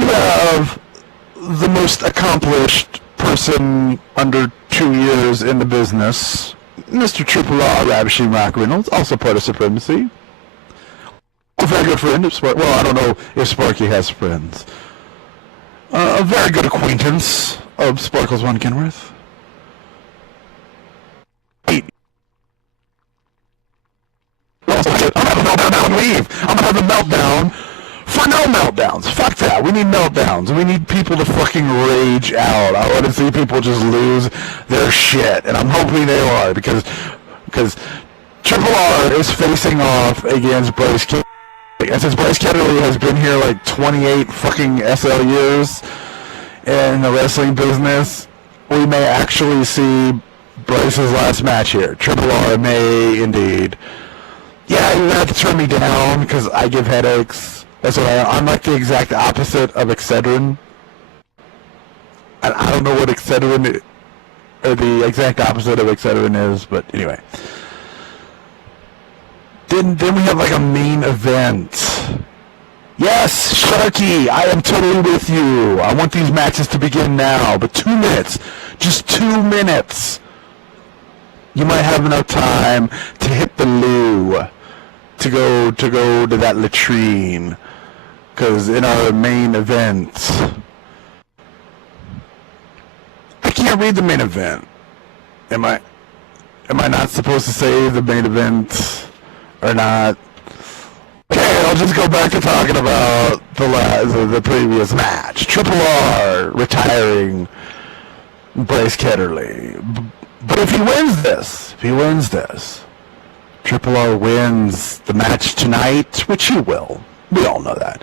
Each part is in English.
You have the most accomplished person under 2 years in the business, Mr. Triple R, Ravishing Rock Reynolds, also part of Supremacy. A very good friend of Sparky. Well, I don't know if Sparky has friends. A very good acquaintance of Sparkles One Kenworth. I'm gonna have a meltdown and leave. I'm gonna have a meltdown for no meltdowns. Fuck that. We need meltdowns. We need people to fucking rage out. I want to see people just lose their shit, and I'm hoping they are because Triple R is facing off against Bryce Ketterly. And since Bryce Ketterly has been here like 28 fucking SL years in the wrestling business, we may actually see Bryce's last match here. Triple R may indeed. Yeah, you have to turn me down because I give headaches. That's what I am. I'm like the exact opposite of Excedrin. And I don't know what Excedrin, or the exact opposite of Excedrin is, but anyway. Then we have like a main event. Yes, Sharky, I am totally with you. I want these matches to begin now, but 2 minutes, just 2 minutes. You might have enough time to hit the loo, to go to that latrine, because in our main event, I can't read the main event. Am I not supposed to say the main event or not? Okay, I'll just go back to talking about the previous match. Triple R retiring Bryce Ketterly. But if he wins this, Triple R wins the match tonight, which he will. We all know that.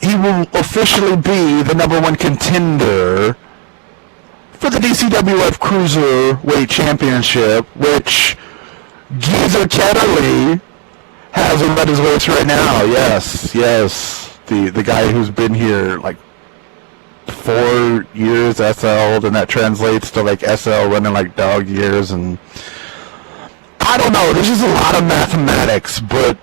He will officially be the #1 contender for the DCWF Cruiserweight Championship, which Geezer Ketterly has around his waist right now. Yes. The guy who's been here like 4 years SL, and that translates to like SL running like dog years, and I don't know, there's just a lot of mathematics, but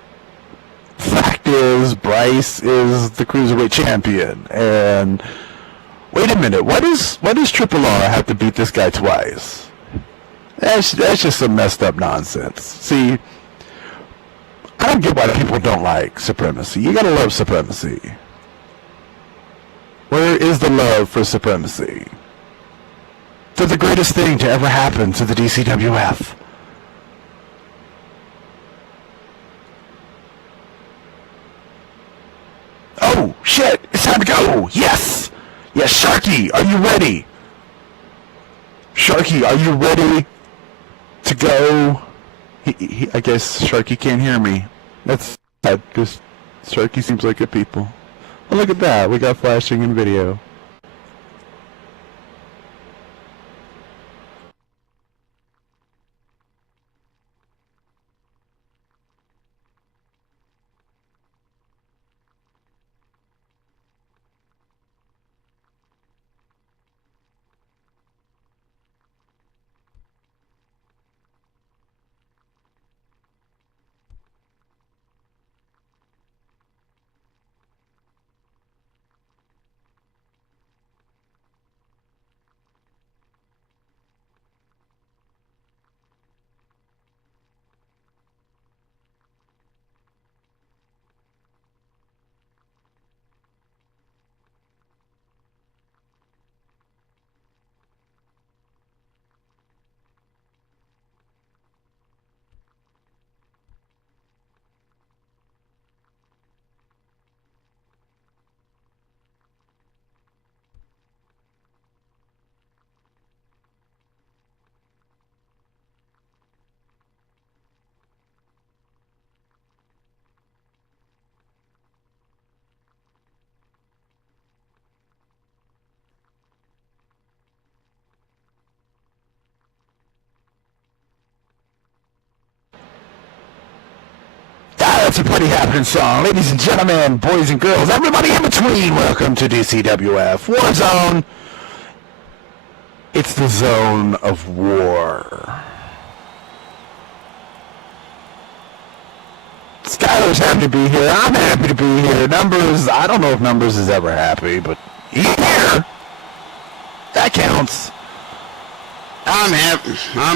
fact is Bryce is the Cruiserweight champion. And wait a minute, why does Triple R have to beat this guy twice? That's just some messed up nonsense. See, I don't get why people don't like Supremacy. You gotta love Supremacy. Where is the love for Supremacy? They're the greatest thing to ever happen to the DCWF. Oh, shit! It's time to go! Yes! Yes, Sharky, are you ready? Sharky, are you ready to go? I guess Sharky can't hear me. That's sad, because Sharky seems like good people. Oh, look at that. We got flashing in video. That's a pretty happening song. Ladies and gentlemen, boys and girls, everybody in between, welcome to DCWF Warzone. It's the zone of war. Skylar's happy to be here. I'm happy to be here. Numbers, I don't know if Numbers is ever happy, but he's here. That counts. I'm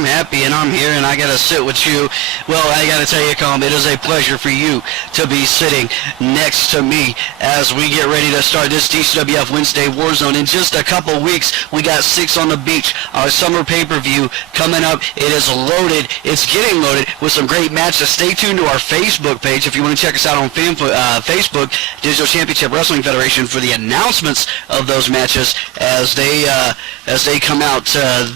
happy, and I'm here, and I gotta sit with you. Well, I gotta tell you, Calm, it is a pleasure for you to be sitting next to me as we get ready to start this DCWF Wednesday Warzone. In just a couple weeks, we got 6 on the Beach, our summer pay-per-view coming up. It is loaded. It's getting loaded with some great matches. Stay tuned to our Facebook page if you want to check us out on Facebook, Digital Championship Wrestling Federation, for the announcements of those matches as they come out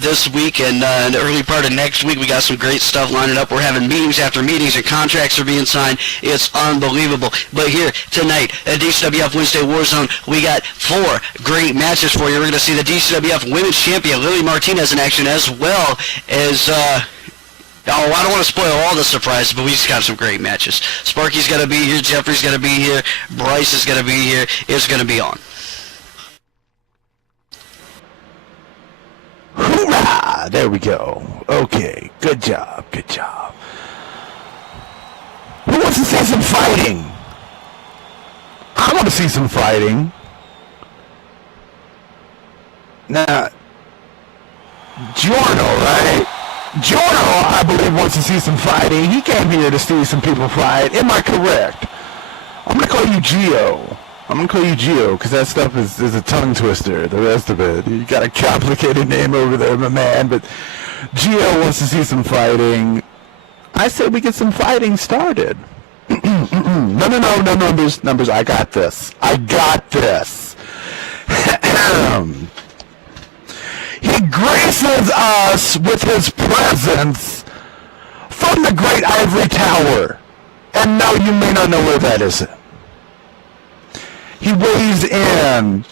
this week and the early part of next week. We got some great stuff lining up. We're having meetings after meetings, and contracts are being signed. It's unbelievable. But here tonight at DCWF Wednesday Warzone, we got 4 great matches for you. We're going to see the DCWF Women's Champion Lily Martinez in action, as well as I don't want to spoil all the surprises, but we just got some great matches. Sparky's going to be here. Jeffrey's going to be here. Bryce is going to be here. It's going to be on. Hoorah! There we go. Okay, good job, good job. Who wants to see some fighting? I want to see some fighting. Now, Giorno, right? Giorno, I believe, wants to see some fighting. He came here to see some people fight. Am I correct? I'm going to call you Gio. I'm going to call you Gio, because that stuff is a tongue twister, the rest of it. You got a complicated name over there, my man, but Gio wants to see some fighting. I say we get some fighting started. No, numbers, I got this. He graces us with his presence from the Great Ivory Tower. And no, you may not know where that is. He weighs in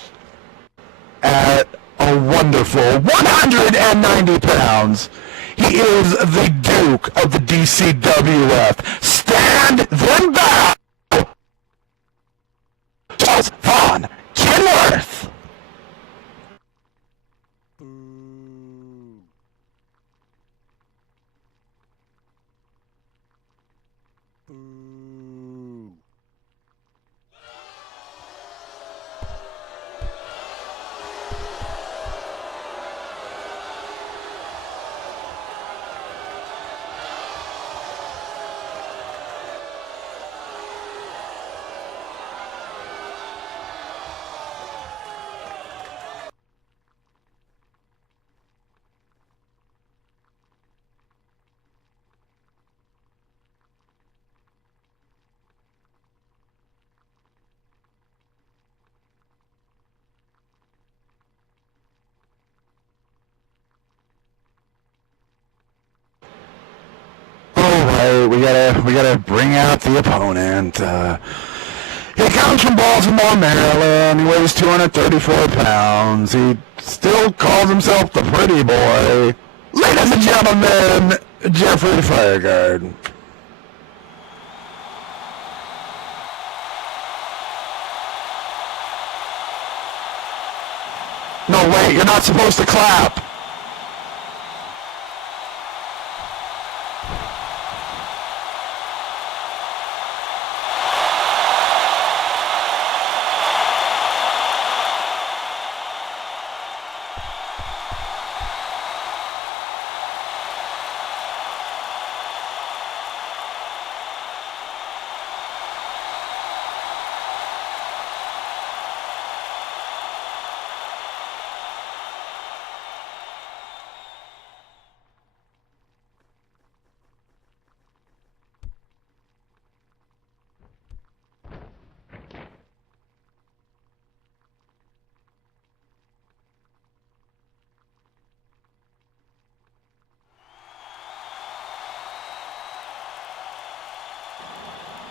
at a wonderful 190 pounds. He is the Duke of the DCWF. Stand then bow. Charles Von Kenworth. We gotta bring out the opponent. He comes from Baltimore, Maryland. He weighs 234 pounds. He still calls himself the pretty boy. Ladies and gentlemen, Jeffrey Fireguard. No, wait, you're not supposed to clap.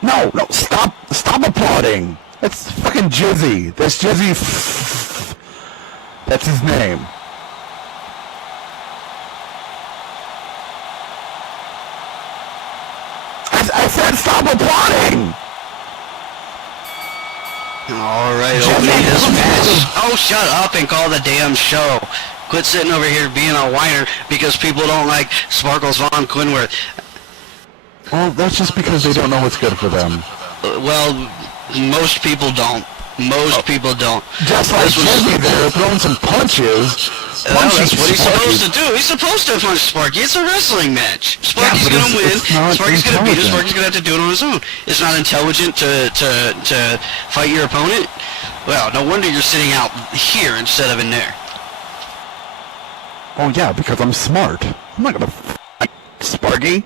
No, stop applauding. That's fucking Jizzy. That's Jizzy. That's his name. I said stop applauding. Alright, opening this match. Oh, shut up and call the damn show. Quit sitting over here being a whiner because people don't like Sparkles Von Quinworth. Well, that's just because they don't know what's good for them. Well, most people don't. Most people don't. Just like Jimmy there, throwing some punches. That's what he's supposed to do. He's supposed to punch Sparky. It's a wrestling match. Sparky's going to win. Sparky's going to beat him. Sparky's going to have to do it on his own. It's not intelligent to fight your opponent. Well, no wonder you're sitting out here instead of in there. Oh yeah, because I'm smart. I'm not gonna fight Sparky.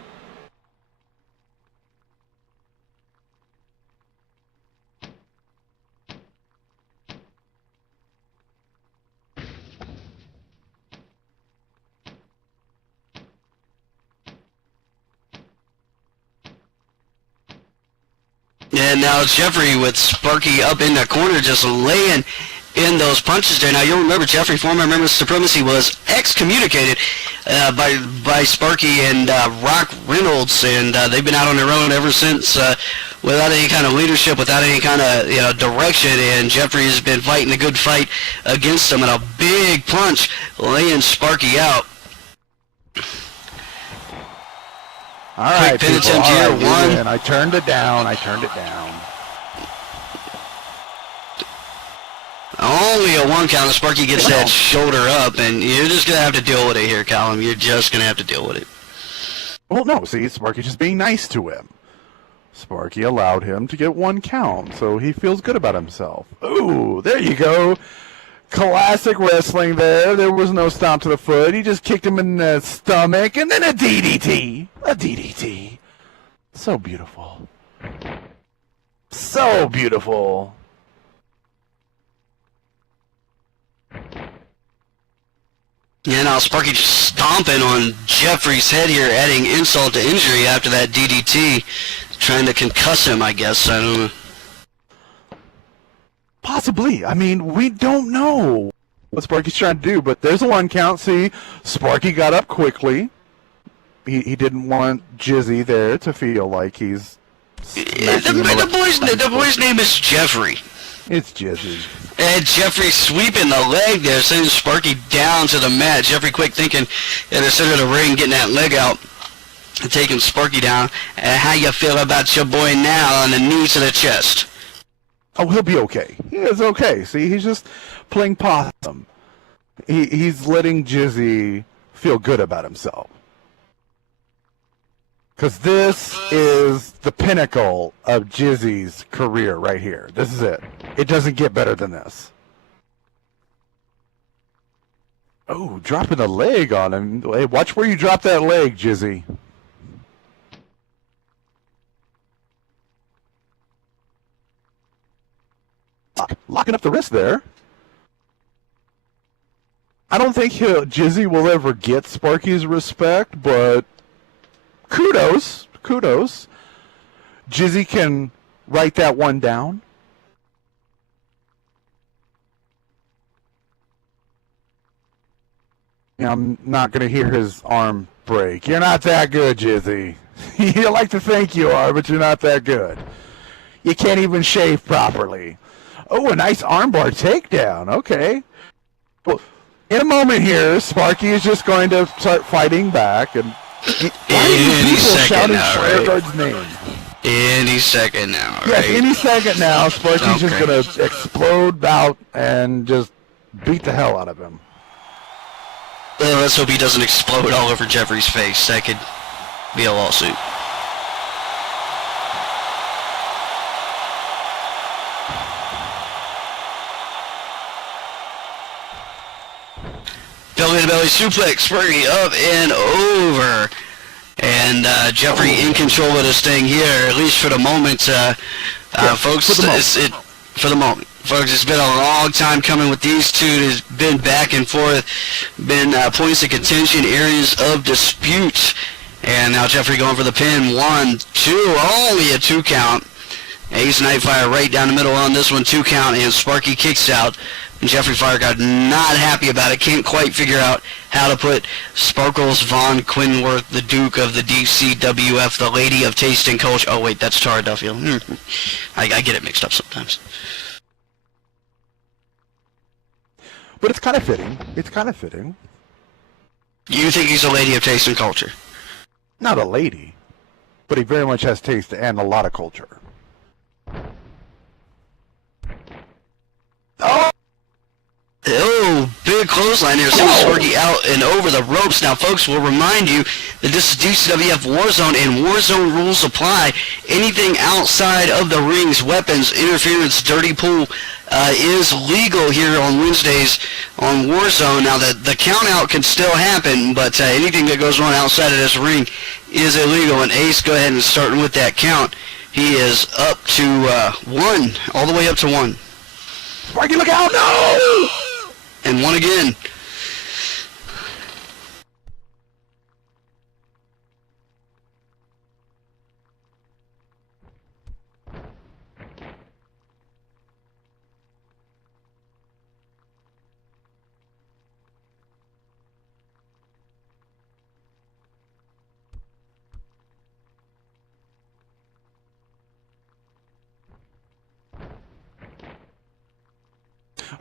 And now Jeffrey with Sparky up in the corner just laying in those punches there. Now you'll remember Jeffrey, former member of Supremacy, was excommunicated by Sparky and Rock Reynolds, and they've been out on their own ever since without any kind of leadership, without any kind of direction, and Jeffrey has been fighting a good fight against them, and a big punch laying Sparky out. All right, quick pin attempt here, one. And I turned it down. Only a one count. Sparky gets that shoulder up, and you're just going to have to deal with it here, Callum. You're just going to have to deal with it. Well, no, see, Sparky just being nice to him. Sparky allowed him to get one count, so he feels good about himself. Ooh, there you go. Classic wrestling there. There was no stomp to the foot. He just kicked him in the stomach, and then a DDT. A DDT. So beautiful. So beautiful. Yeah, now Sparky just stomping on Jeffrey's head here, adding insult to injury after that DDT. Trying to concuss him, I guess. I don't know. Possibly. I mean, we don't know what Sparky's trying to do, but there's a one count. See, Sparky got up quickly. He didn't want Jizzy there to feel like he's... The boy's name is Jeffrey. It's Jizzy. And Jeffrey sweeping the leg there, sending Sparky down to the mat. Jeffrey quick thinking in the center of the ring, getting that leg out and taking Sparky down. And how you feel about your boy now on the knee to the chest? Oh, he'll be okay. He is okay. See, he's just playing possum. He's letting Jizzy feel good about himself. Because this is the pinnacle of Jizzy's career right here. This is it. It doesn't get better than this. Oh, dropping the leg on him. Hey, watch where you drop that leg, Jizzy. Locking up the wrist there. I don't think Jizzy will ever get Sparky's respect, but kudos. Jizzy can write that one down. I'm not going to hear his arm break. You're not that good, Jizzy. You like to think you are, but you're not that good. You can't even shave properly. Oh, a nice armbar takedown. Okay. Well, in a moment here, Sparky is just going to start fighting back. And any second now, Schreierdard's name? Any second now, right? Yes, any second now. Sparky's just going to explode out and just beat the hell out of him. Let's hope he doesn't explode all over Jeffrey's face. That could be a lawsuit. Belly-to-belly suplex, Sparky up and over. And Jeffrey in control of this thing here, at least for the moment. Folks, for the moment. Folks, it's been a long time coming with these two. There's been back and forth, been points of contention, areas of dispute. And now Jeffrey going for the pin. 1, 2, only a 2 count. Ace Nightfire right down the middle on this one, 2 count, and Sparky kicks out. And Jeffrey Fireguard not happy about it, can't quite figure out how to put Sparkles Von Quinworth, the Duke of the DCWF, the Lady of Taste and Culture. Oh wait, that's Tara Duffield. I get it mixed up sometimes. But it's kind of fitting. It's kind of fitting. You think he's a Lady of Taste and Culture? Not a lady. but he very much has taste and a lot of culture. Oh, big clothesline here. Sending Sparky out and over the ropes. Now, folks, we'll remind you that this is DCWF Warzone, and Warzone rules apply. Anything outside of the rings, weapons, interference, dirty pool, is legal here on Wednesdays on Warzone. Now, the count-out can still happen, but anything that goes on outside of this ring is illegal. And Ace, go ahead and starting with that count. He is up to 1, all the way up to 1. Sparky, look out! No! And 1 again.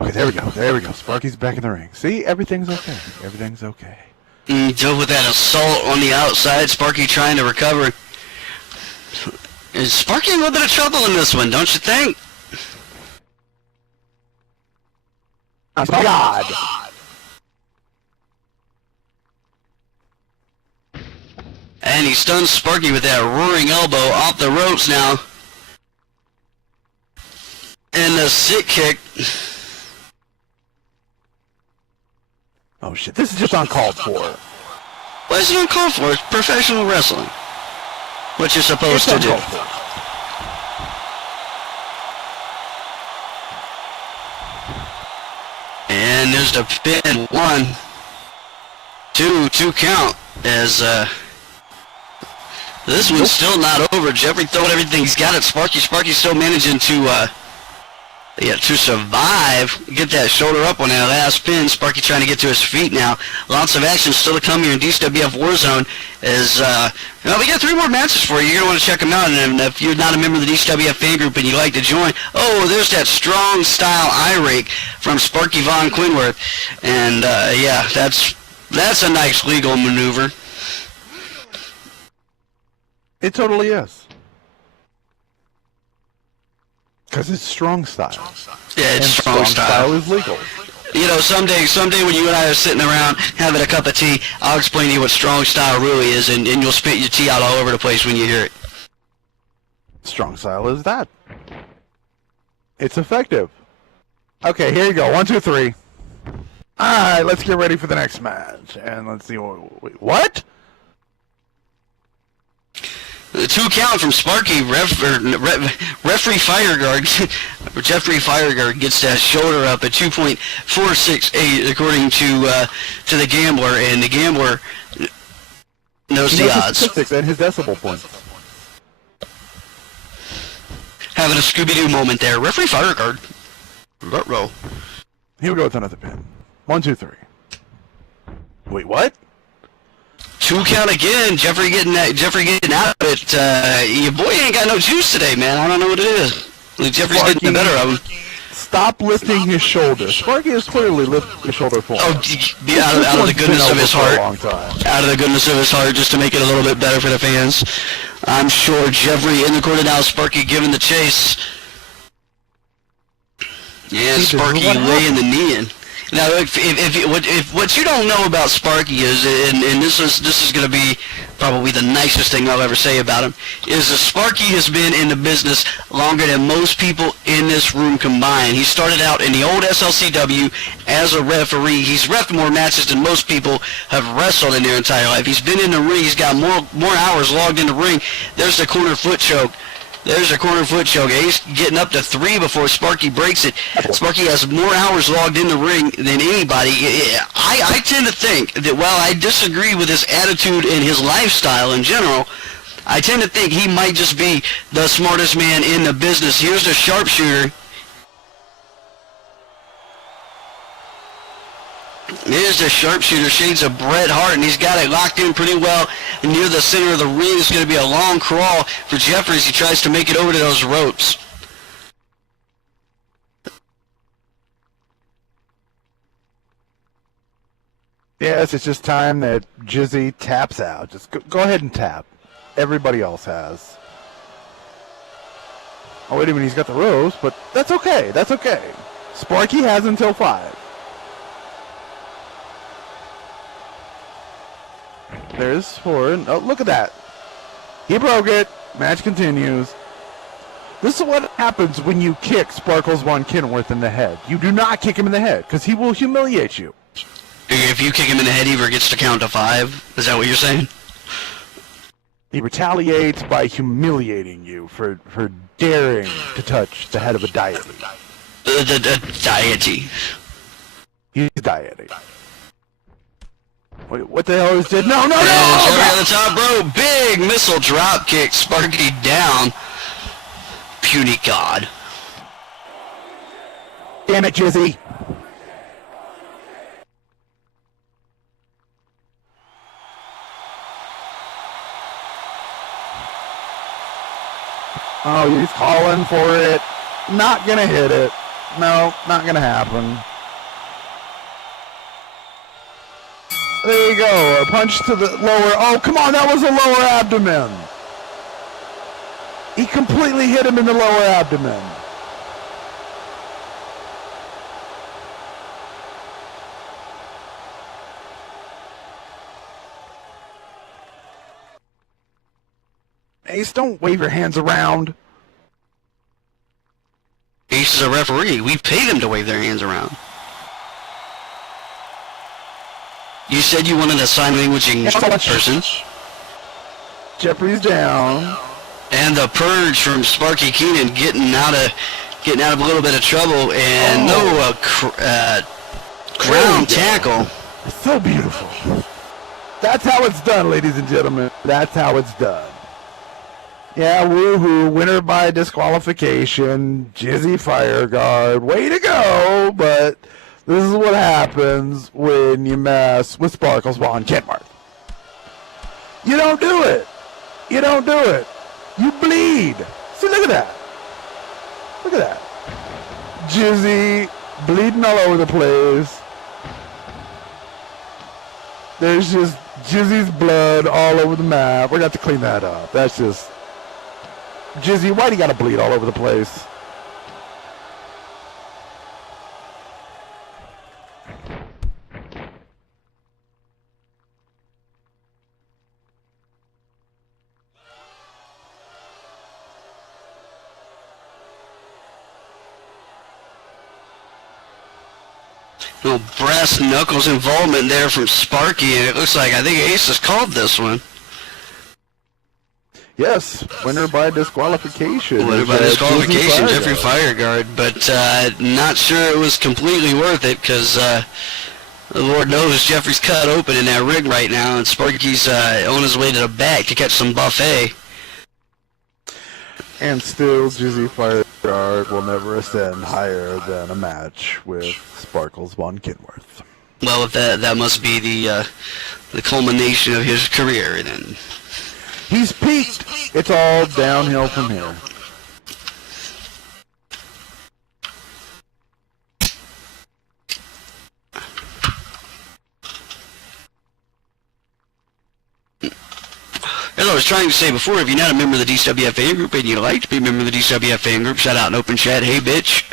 Okay, there we go. There we go. Sparky's back in the ring. See, everything's okay. Everything's okay. Joe with that assault on the outside. Sparky trying to recover. Is Sparky in a little bit of trouble in this one, don't you think? Oh, God! And he stuns Sparky with that roaring elbow off the ropes now. And the sit kick. Oh shit, this is just uncalled for. Why is it uncalled for? It's professional wrestling. What you're supposed to do. And there's the pin. 1, 2 count as this one's still not over. Jeffrey throwing everything he's got at Sparky. Sparky's still managing to survive, get that shoulder up on that last pin. Sparky trying to get to his feet now. Lots of action still to come here in DCWF Warzone. As we got 3 more matches for you. You're gonna want to check them out. And if you're not a member of the DCWF fan group and you'd like to join, there's that strong style eye rake from Sparky Von Quinworth. And yeah, that's a nice legal maneuver. It totally is. Because it's strong style. Yeah, it's and strong style. Is legal. You know, someday when you and I are sitting around having a cup of tea, I'll explain to you what strong style really is, and you'll spit your tea out all over the place when you hear it. Strong style is that. It's effective. Okay, here you go. 1, 2, 3. Alright, let's get ready for the next match. And let's see what? The 2 count from Sparky. Referee Fireguard, Jeffrey Fireguard gets that shoulder up at 2.468 according to the gambler, and the gambler knows the odds. Statistics and his decimal points. Having a Scooby-Doo moment there. Referee Fireguard. Row. Here we go with another pin. 1, 2, 3. Wait, what? 2 count again. Jeffrey getting out of it. Your boy ain't got no juice today, man. I don't know what it is. Jeffrey's Sparky, getting the better of him. Stop lifting his shoulder. Sparky is clearly lifting his shoulder for him. Out of the goodness of his heart. Out of the goodness of his heart, just to make it a little bit better for the fans. I'm sure Jeffrey in the corner now. Sparky giving the chase. Yeah, Sparky laying the knee in. Now, if what you don't know about Sparky is, and this is going to be probably the nicest thing I'll ever say about him, is that Sparky has been in the business longer than most people in this room combined. He started out in the old SLCW as a referee. He's reffed more matches than most people have wrestled in their entire life. He's been in the ring. He's got more hours logged in the ring. There's the corner foot choke. There's a corner foot choke. Ace getting up to 3 before Sparky breaks it. Sparky has more hours logged in the ring than anybody. I tend to think that while I disagree with his attitude and his lifestyle in general, I tend to think he might just be the smartest man in the business. Here's the sharpshooter. There's the sharpshooter, shades of Bret Hart, and he's got it locked in pretty well near the center of the ring. It's going to be a long crawl for Jeffrey as he tries to make it over to those ropes. Yes, it's just time that Jizzy taps out. Just go ahead and tap. everybody else has. Oh, wait a minute, he's got the rose, but that's okay. That's okay. Sparky has until 5. There's 4. Oh, look at that. He broke it. Match continues. This is what happens when you kick Sparkles Von Kenworth in the head. You do not kick him in the head, because he will humiliate you. If you kick him in the head, he gets to count to 5. Is that what you're saying? He retaliates by humiliating you for daring to touch the head of a deity. The deity. He's dieting. Wait, what the hell is this? No! And Sparky on the top rope. Big missile drop kick. Sparky down. Puny God. Damn it, Jizzy. Oh, he's calling for it. Not gonna hit it. No, not gonna happen. There you go. A punch to the lower. Oh, come on. That was a lower abdomen. He completely hit him in the lower abdomen. Ace, don't wave your hands around. Ace is a referee. We paid him to wave their hands around. You said you wanted a sign languaging person. Jeffrey's down. And the purge from Sparky Keenan getting out of a little bit of trouble, and ground tackle. So beautiful. That's how it's done, ladies and gentlemen. That's how it's done. Yeah, woohoo, winner by disqualification, Jizzy Fireguard, way to go, but this is what happens when you mess with Sparkles Von Kenworth. You don't do it. You don't do it. You bleed. See, look at that. Look at that. Jizzy bleeding all over the place. There's just Jizzy's blood all over the map. We're going to have to clean that up. That's just... Jizzy, why do you got to bleed all over the place? Little brass knuckles involvement there from Sparky, and it looks like I think Ace has called this one. Yes, winner by disqualification. Winner by disqualification, Jeffrey Fireguard, but not sure it was completely worth it, because the Lord knows Jeffrey's cut open in that ring right now, and Sparky's on his way to the back to catch some buffet. And still, Jizzy Fireguard will never ascend higher than a match with Sparkles Von Kenworth. Well, if that must be the culmination of his career, then. He's peaked. It's all downhill from here. As I was trying to say before, if you're not a member of the DCWF fan group and you'd like to be a member of the DCWF fan group, shout out in open chat, hey bitch,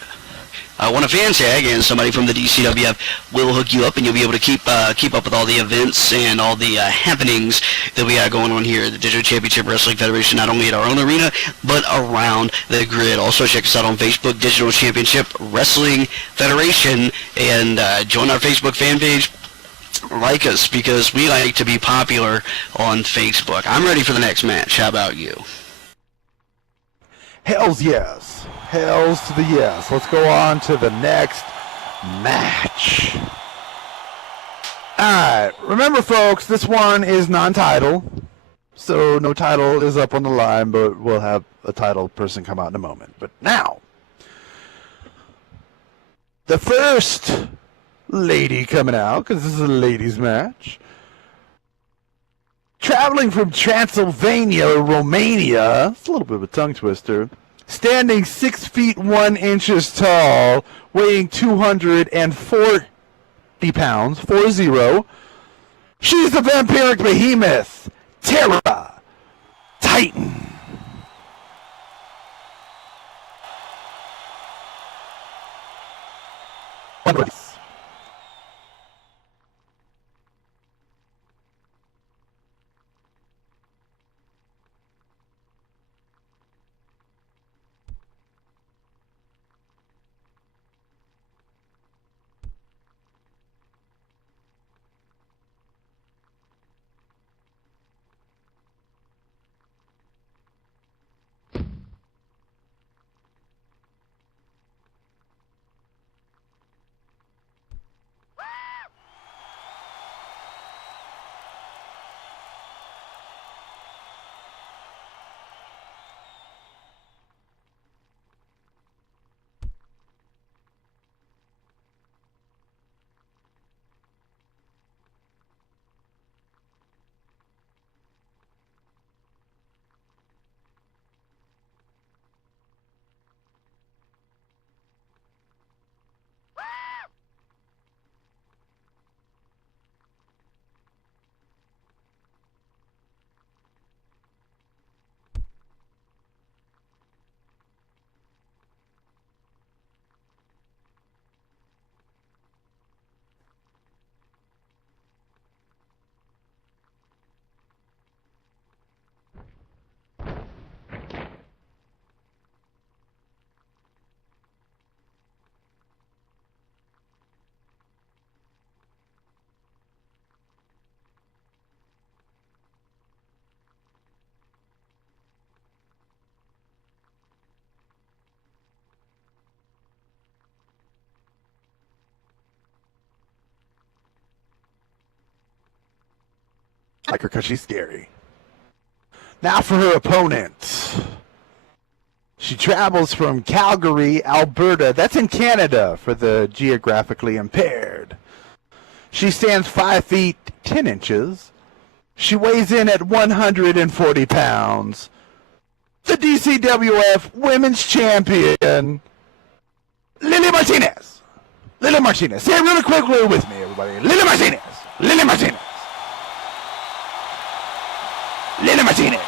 I want a fan tag, and somebody from the DCWF will hook you up, and you'll be able to keep up with all the events and all the happenings that we got going on here at the Digital Championship Wrestling Federation, not only at our own arena, but around the grid. Also, check us out on Facebook, Digital Championship Wrestling Federation, and join our Facebook fan page. Like us, because we like to be popular on Facebook. I'm ready for the next match. How about you? Hells yes. Hells to the yes. Let's go on to the next match. Alright, remember folks, this one is non-title. So no title is up on the line, but we'll have a title person come out in a moment. But now, the first lady coming out, because this is a ladies' match. Traveling from Transylvania, Romania, it's a little bit of a tongue twister, standing 6 feet 1 inches tall, weighing 240 pounds, 40. She's the vampiric behemoth, Tara Titan. I like her because she's scary. Now for her opponent. She travels from Calgary, Alberta. That's in Canada for the geographically impaired. She stands 5 feet 10 inches. She weighs in at 140 pounds. The DCWF Women's Champion, Lily Martinez. Lily Martinez. Say it really quickly with me, everybody. Lily Martinez. Lily Martinez. Lily Martinez.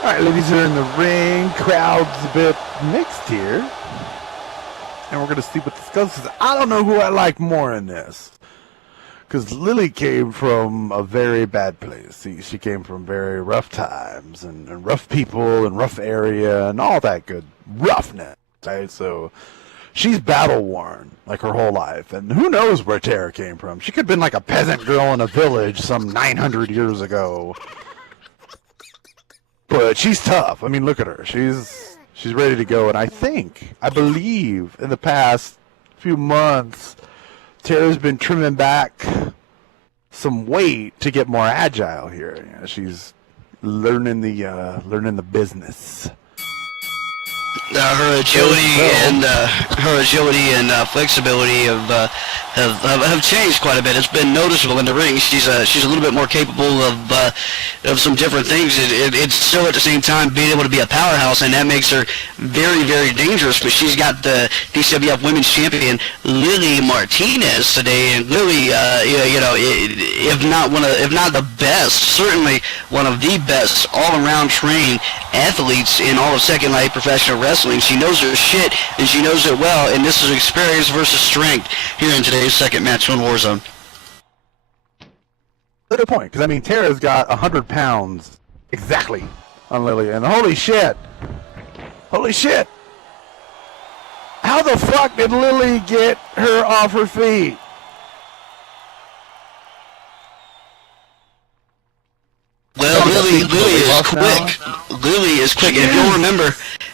All right, ladies are in the ring. Crowd's a bit mixed here. And we're going to see what this goes. I don't know who I like more in this. Because Lily came from a very bad place. She came from very rough times and rough people and rough area and all that good roughness. Right? So she's battle worn like her whole life. And who knows where Tara came from. She could have been like a peasant girl in a village some 900 years ago. But she's tough. I mean, look at her. She's ready to go. And I believe, in the past few months, Tara's been trimming back some weight to get more agile here. You know, she's learning the business. Her agility and flexibility have changed quite a bit. It's been noticeable in the ring. She's a little bit more capable of some different things. It's still at the same time being able to be a powerhouse, and that makes her very, very dangerous. But she's got the DCWF Women's Champion Lily Martinez today, and Lily, if not the best, certainly one of the best all-around trained athletes in all of Second Life professional wrestling. She knows her shit, and she knows it well, and this is experience versus strength here in today's second match on Warzone. Good point, because I mean, Tara's got 100 pounds exactly on Lily, and holy shit, how the fuck did Lily get her off her feet? Well, Lily is quick. Lily is quick. And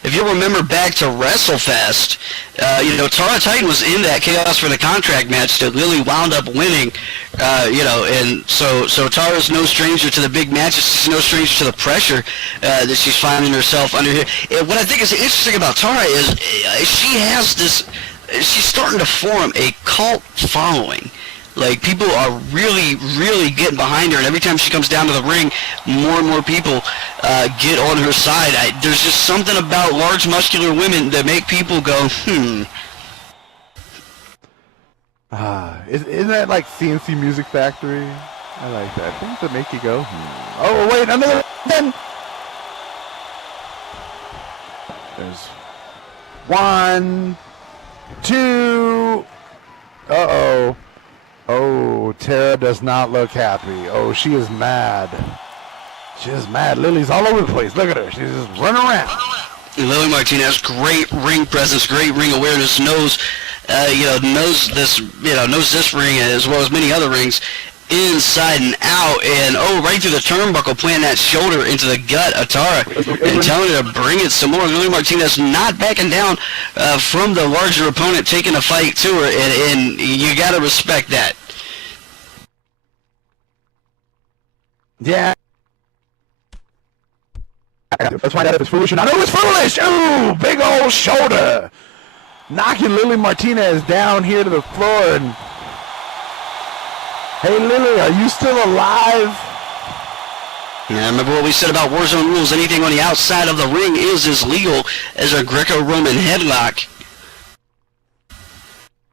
if you'll remember back to WrestleFest, Tara Titan was in that Chaos for the Contract match that Lily wound up winning, and so Tara's no stranger to the big matches. She's no stranger to the pressure that she's finding herself under here. And what I think is interesting about Tara is she's starting to form a cult following. Like, people are really, really getting behind her, and every time she comes down to the ring, more and more people get on her side. There's just something about large, muscular women that make people go, Isn't that like CNC Music Factory? I like that. Things that make you go, Oh, wait, another then. There's 1, 2. Uh-oh. Oh, Tara does not look happy. Oh, she is mad. She is mad. Lily's all over the place. Look at her. She's just running around. Lily Martinez, great ring presence, great ring awareness, knows this ring as well as many other rings inside and out, and right through the turnbuckle, planting that shoulder into the gut of Tara and telling her to bring it some more. Lily Martinez not backing down from the larger opponent, taking a fight to her, and you got to respect that. Yeah. Let's find out if it's foolish or not. Oh, it's foolish! Ooh, big old shoulder! Knocking Lily Martinez down here to the floor, and hey, Lily, are you still alive? Yeah, remember what we said about Warzone rules. Anything on the outside of the ring is legal as a Greco-Roman headlock.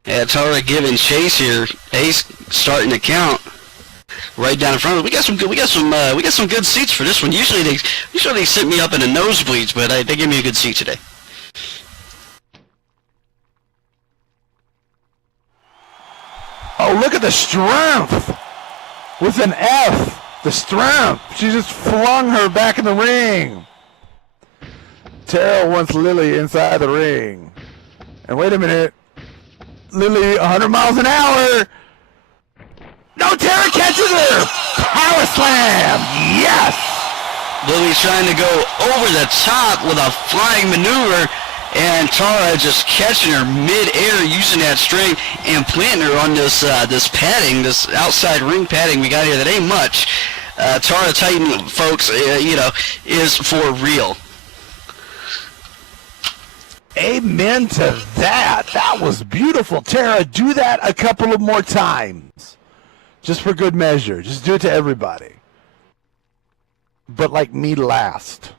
Yeah, Tara giving chase here. Ace starting to count right down in front of us. We got some good seats for this one. Usually they sit me up in the nosebleeds, but they give me a good seat today. Oh, look at the strength! With an F. The strength. She just flung her back in the ring. Tara wants Lily inside the ring. And wait a minute. Lily, 100 miles an hour. No, Tara catches her. Power slam. Yes. Lily's trying to go over the top with a flying maneuver, and Tara just catching her mid-air, using that string and planting her on this padding, this outside ring padding we got here that ain't much. Tara Titan, folks, is for real. Amen to that. That was beautiful. Tara, do that a couple of more times. Just for good measure. Just do it to everybody. But like me last.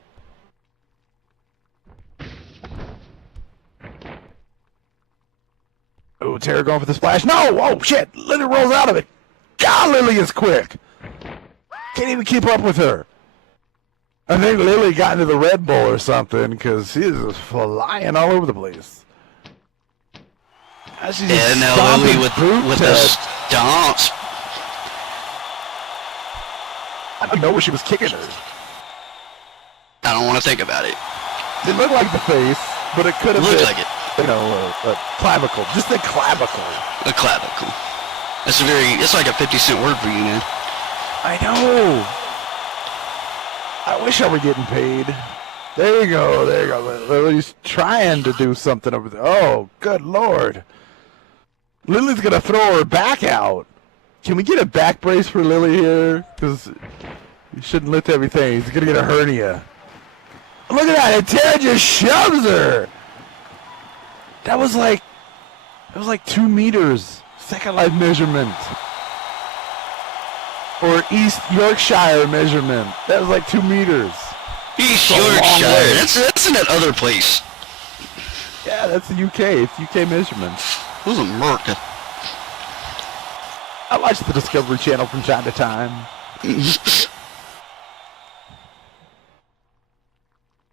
Oh, Tara going for the splash. No! Oh, shit! Lily rolls out of it. God, Lily is quick. Can't even keep up with her. I think Lily got into the Red Bull or something, because she is just flying all over the place. She's now Lily with the stomps. I don't know where she was kicking her. I don't want to think about it. It looked like the face, but it could have been. Like it. A clavicle. Just a clavicle. A clavicle. It's like a 50-cent word for you, man. I know. I wish I were getting paid. There you go. There you go. Lily's trying to do something over there. Oh, good Lord. Lily's going to throw her back out. Can we get a back brace for Lily here? Because you shouldn't lift everything. He's going to get a hernia. Look at that. And Tara just shoves her. That was like 2 meters. Second life measurement. Or East Yorkshire measurement. That was like 2 meters. East Yorkshire. That's in that other place. Yeah, that's the UK. It's UK measurement. It was America. I watch the Discovery Channel from time to time.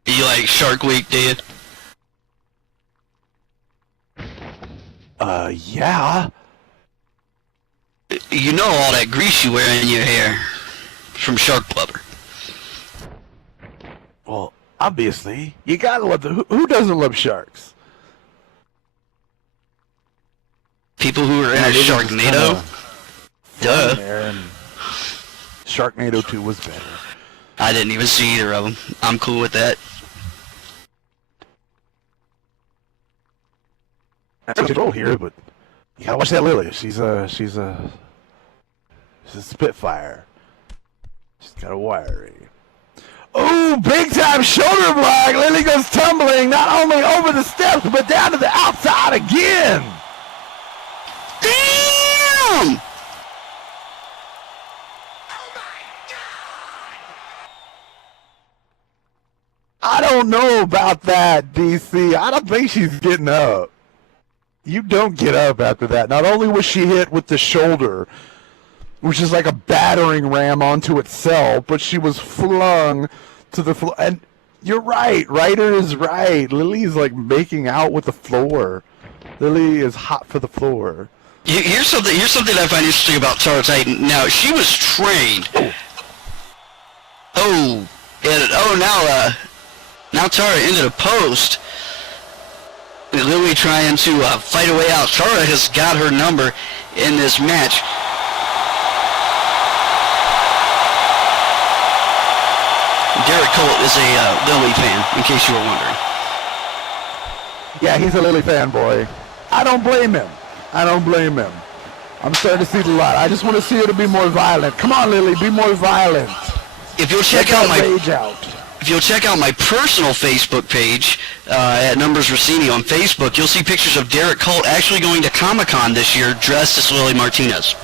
You like Shark Week, do you? Yeah. You know all that grease you wear in your hair from shark blubber. Well, obviously, you gotta love who doesn't love sharks? People who are in a Sharknado? Duh. Sharknado 2 was better. I didn't even see either of them. I'm cool with that. That's control here, but you gotta watch that Lily. She's a spitfire. She's got a wiry. Oh, big time shoulder block. Lily goes tumbling not only over the steps, but down to the outside again. Damn! I don't know about that, DC. I don't think she's getting up. You don't get up after that. Not only was she hit with the shoulder, which is like a battering ram onto itself, but she was flung to the floor. And you're right. Ryder is right. Lily's like making out with the floor. Lily is hot for the floor. Here's something I find interesting about Tara Titan. Now, she was trained. Now Tara into the post. Lily trying to fight her way out. Tara has got her number in this match. Derek Colt is a Lily fan, in case you were wondering. Yeah, he's a Lily fanboy. I don't blame him. I'm starting to see the lot. I just want to see her to be more violent. Come on, Lily, be more violent. If you'll check out my personal Facebook page at Numbers Rossini on Facebook, you'll see pictures of Derek Colt actually going to Comic-Con this year dressed as Lily Martinez.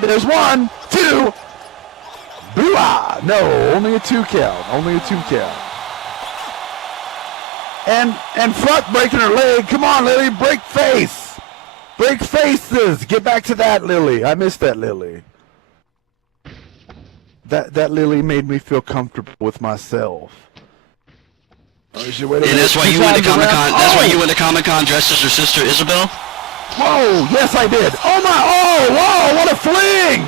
There's 1, 2. Boo-ah! No, only a 2 count. And front breaking her leg. Come on, Lily, break face. Break faces. Get back to that, Lily. I missed that, Lily. That Lily made me feel comfortable with myself. Oh, and that's why you went to Comic-Con. That's why you went to Comic-Con dressed as her sister Isabel. Whoa! Yes, I did. Oh my! Oh, whoa! What a fling!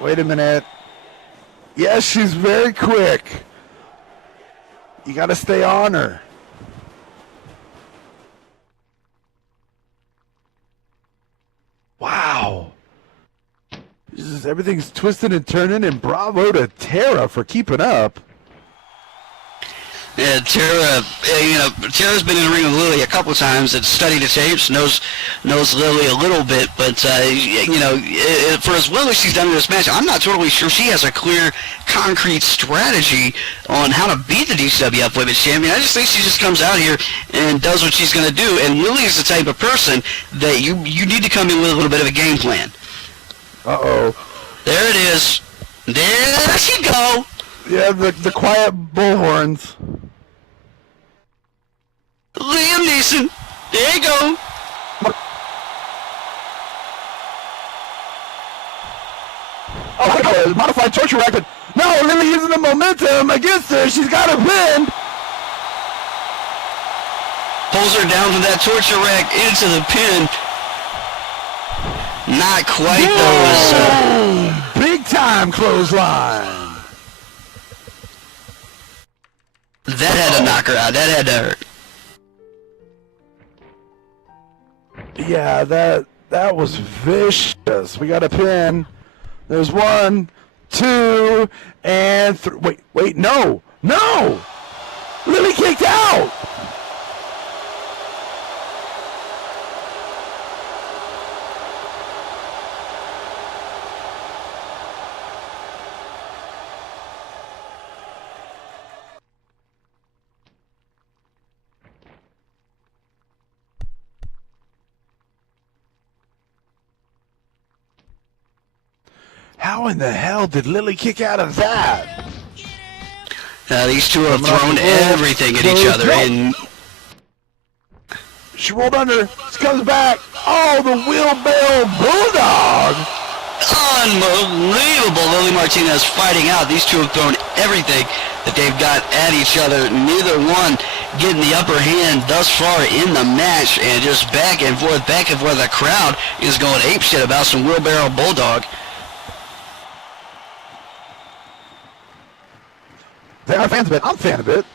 Wait a minute. Yes, she's very quick. You gotta stay on her. Wow. Everything's twisting and turning, and bravo to Tara for keeping up. Yeah, Tara's been in the ring with Lily a couple times and studied the tapes, knows Lily a little bit, but, for as well as she's done in this match, I'm not totally sure she has a clear, concrete strategy on how to beat the DCWF Women's Champion. I just think she just comes out here and does what she's going to do, and Lily is the type of person that you need to come in with a little bit of a game plan. Uh-oh. There it is. There she go. Yeah, the quiet bullhorns. Liam Neeson. There you go. Oh, modified torture rack. No, Lily using the momentum against her. She's got her pinned. Pulls her down from that torture rack into the pin. Not quite, though. Big time clothesline. That had to knock her out. That had to hurt. Yeah, that was vicious. We got a pin. There's 1, 2, and 3. Wait, no! Lily kicked out! How in the hell did Lily kick out of that? These two have thrown everything at each other. And she rolled under. She comes back. Oh, the wheelbarrow bulldog! Unbelievable. Lily Martinez fighting out. These two have thrown everything that they've got at each other. Neither one getting the upper hand thus far in the match. And just back and forth. The crowd is going apeshit about some wheelbarrow bulldog. They are fans of it. I'm a fan of it.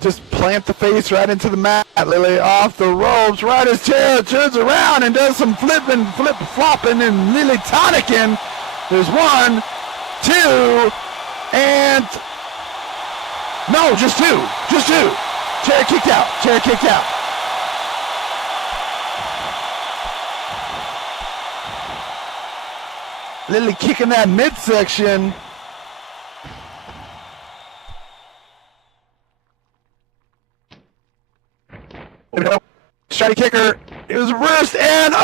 Just plant the face right into the mat. Lily off the ropes. Right as Tara turns around and does some flip-flopping and Lily tonicking. There's 1, 2, and... No, just 2. Tara kicked out. Lily kicking that midsection. Try to kick her. It was reversed and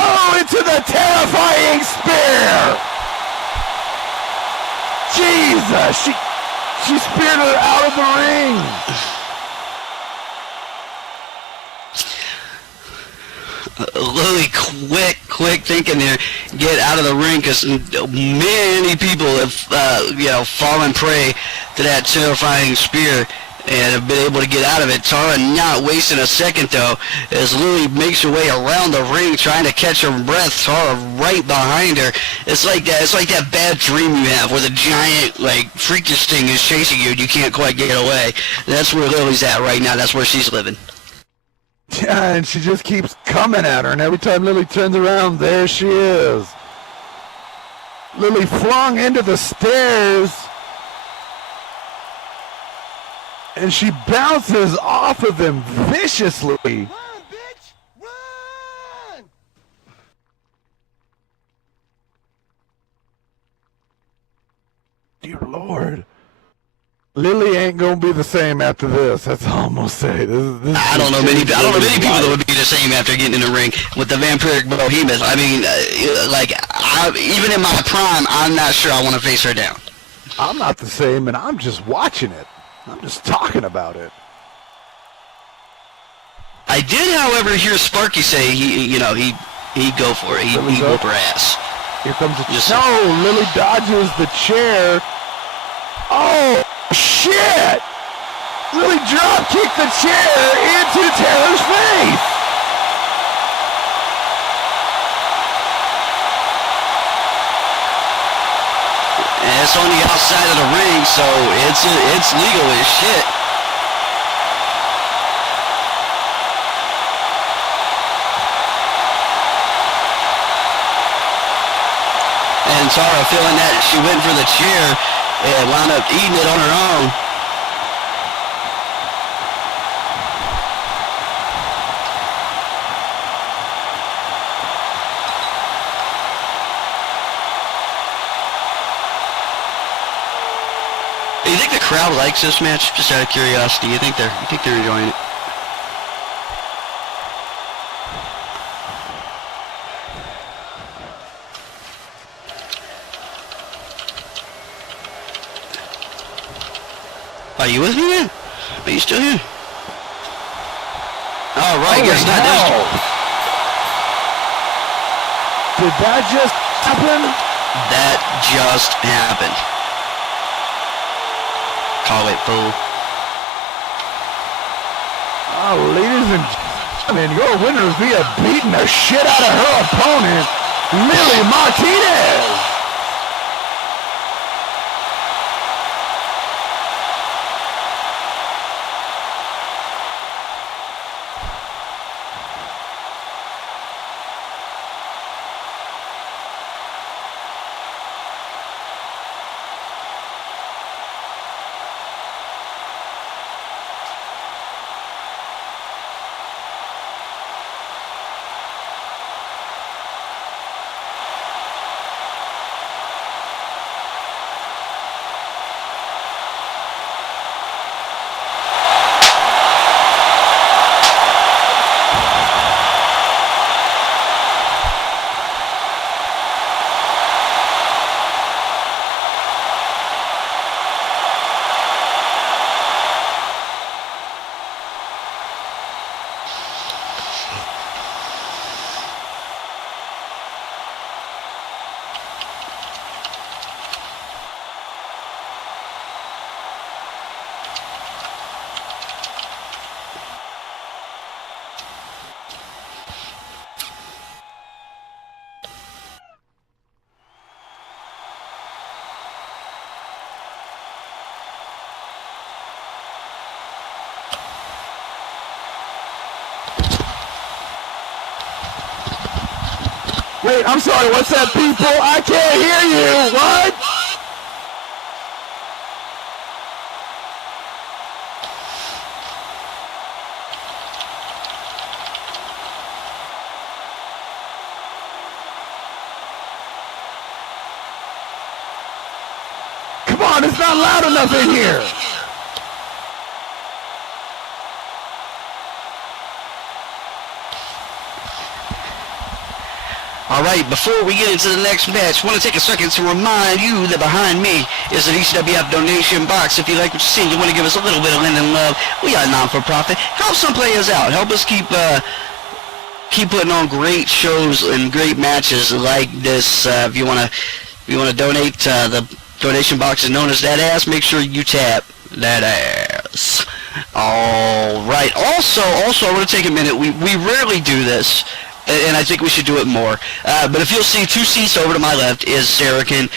into the terrifying spear. Jesus, she speared her out of the ring. Lily, quick thinking there, get out of the ring, because many people have, fallen prey to that terrifying spear and have been able to get out of it. Tara not wasting a second, though, as Lily makes her way around the ring trying to catch her breath. Tara right behind her. It's like that bad dream you have where the giant, freakish thing is chasing you and you can't quite get away. That's where Lily's at right now. That's where she's living. Yeah, and she just keeps coming at her, and every time Lily turns around, there she is. Lily flung into the stairs, and she bounces off of them viciously. Run, bitch! Run! Dear Lord. Lily ain't gonna be the same after this. That's all I'm gonna say. I don't know many people that would be the same after getting in the ring with the vampiric behemoth. I mean, even in my prime, I'm not sure I want to face her down. I'm not the same, and I'm just watching it. I'm just talking about it. I did, however, hear Sparky say he'd go for it. He'd whoop her ass. Here comes the no. Lily dodges the chair. Oh shit! Lily drop kicked the chair into Taylor's face. And it's on the outside of the ring, so it's legal as shit. And Tara, feeling that she went for the chair and wound up eating it on her own. Do you think the crowd likes this match? Just out of curiosity, you think they're enjoying it? Are you with me, man? Are you still here? All right, guess not. Did that just happen? That just happened. Call it, fool. Oh, ladies and gentlemen, your winners via beating the shit out of her opponent, Lily Martinez. Wait, I'm sorry, what's that, people? I can't hear you! What? Come on, it's not loud enough in here! All right, before we get into the next match, I want to take a second to remind you that behind me is the DCWF donation box. If you like what you see, you want to give us a little bit of lending love, we are non-for-profit. Help some players out. Help us keep putting on great shows and great matches like this. If you want to donate, the donation box is known as that ass. Make sure you tap that ass. All right. Also, I want to take a minute. We rarely do this, and I think we should do it more. But if you'll see 2 seats over to my left is Zarrakan.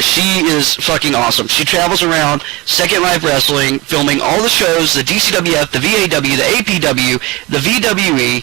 She is fucking awesome. She travels around Second Life Wrestling, filming all the shows, the DCWF, the VAW, the APW, the VWE,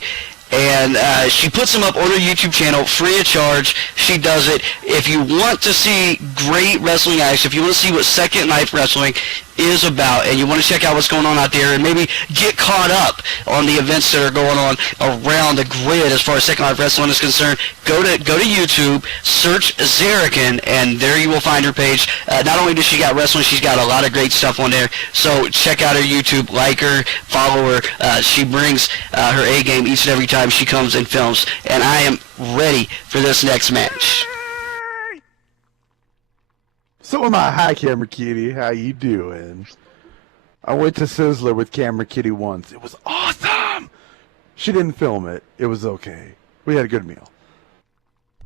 and she puts them up on her YouTube channel free of charge. She does it. If you want to see great wrestling action, if you want to see what Second Life Wrestling is about, and you want to check out what's going on out there and maybe get caught up on the events that are going on around the grid as far as Second Life Wrestling is concerned, go to YouTube, search Zarrakan, and there you will find her page. Not only does she got wrestling, she's got a lot of great stuff on there, so check out her YouTube, like her, follow her. She brings her A game each and every time she comes and films, and I am ready for this next match. So am I. Hi, Camera Kitty. How you doing? I went to Sizzler with Camera Kitty once. It was awesome! She didn't film it. It was okay. We had a good meal.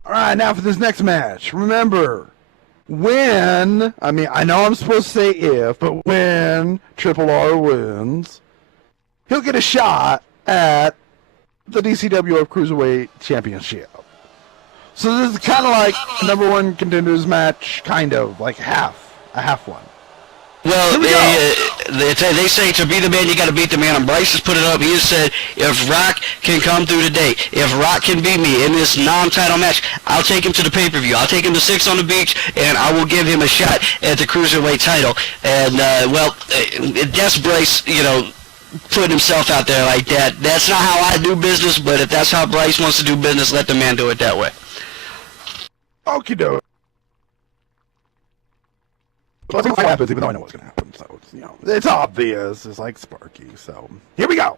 Alright, now for this next match. Remember, when, I know I'm supposed to say if, but when Triple R wins, he'll get a shot at the DCWF Cruiserweight Championship. So this is kind of like a number 1 contenders match, kind of, like a half one. Well, they say to be the man, you got to beat the man. And Bryce has put it up. He has said, if Rock can come through today, if Rock can beat me in this non-title match, I'll take him to the pay-per-view. I'll take him to 6 on the beach, and I will give him a shot at the Cruiserweight title. And, that's Bryce, putting himself out there like that. That's not how I do business, but if that's how Bryce wants to do business, let the man do it that way. Okie doke. Well, let's see what happens, even though I know what's going to happen. So, it's obvious. It's like Sparky. So, here we go.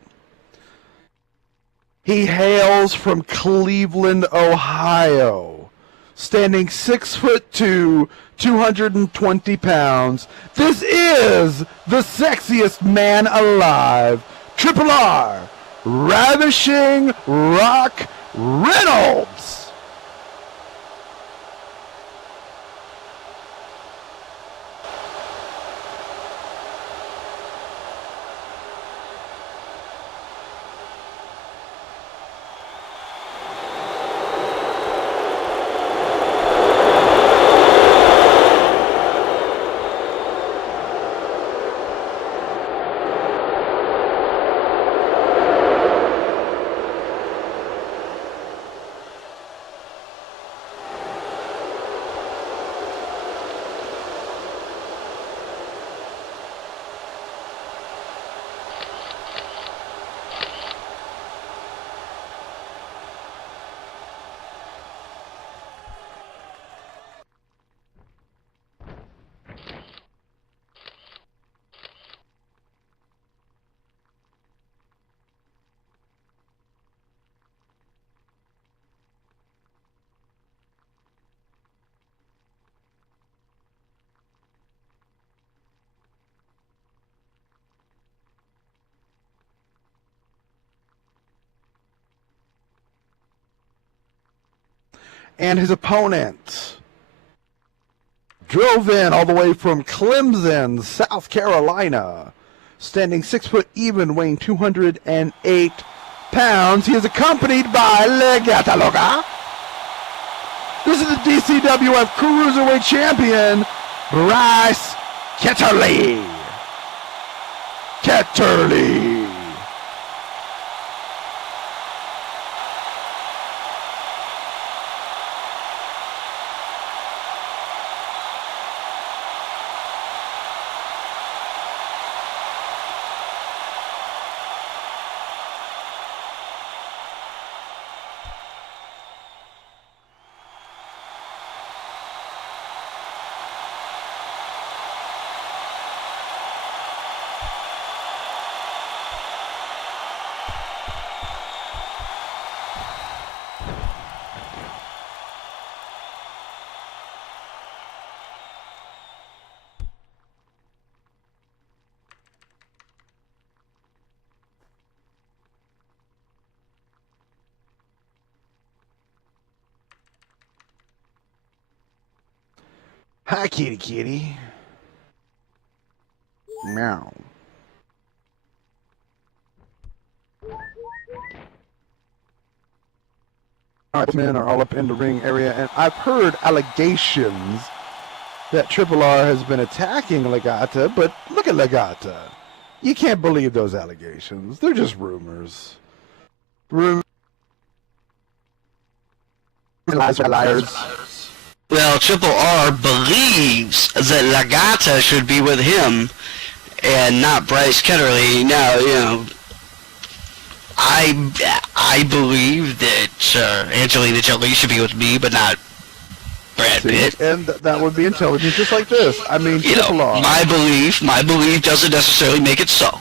He hails from Cleveland, Ohio. Standing 6'2", 220 pounds. This is the sexiest man alive. Triple R, Ravishing Rock Reynolds. And his opponent drove in all the way from Clemson, South Carolina, standing 6 foot even, weighing 208 pounds. He is accompanied by Legata Loca. This is the DCWF Cruiserweight Champion, Bryce Ketterly. Hi, kitty, kitty. Meow. All right, men are all up in the ring area, and I've heard allegations that Triple R has been attacking Legata, but look at Legata. You can't believe those allegations. They're just rumors. Rumors. Liars. Well, Triple R believes that Legata should be with him and not Bryce Ketterly. Now, you know, I believe that Angelina Jolie should be with me, but not Brad Pitt. And that would be intelligence, just like this. I mean, You know, Triple R. my belief doesn't necessarily make it so.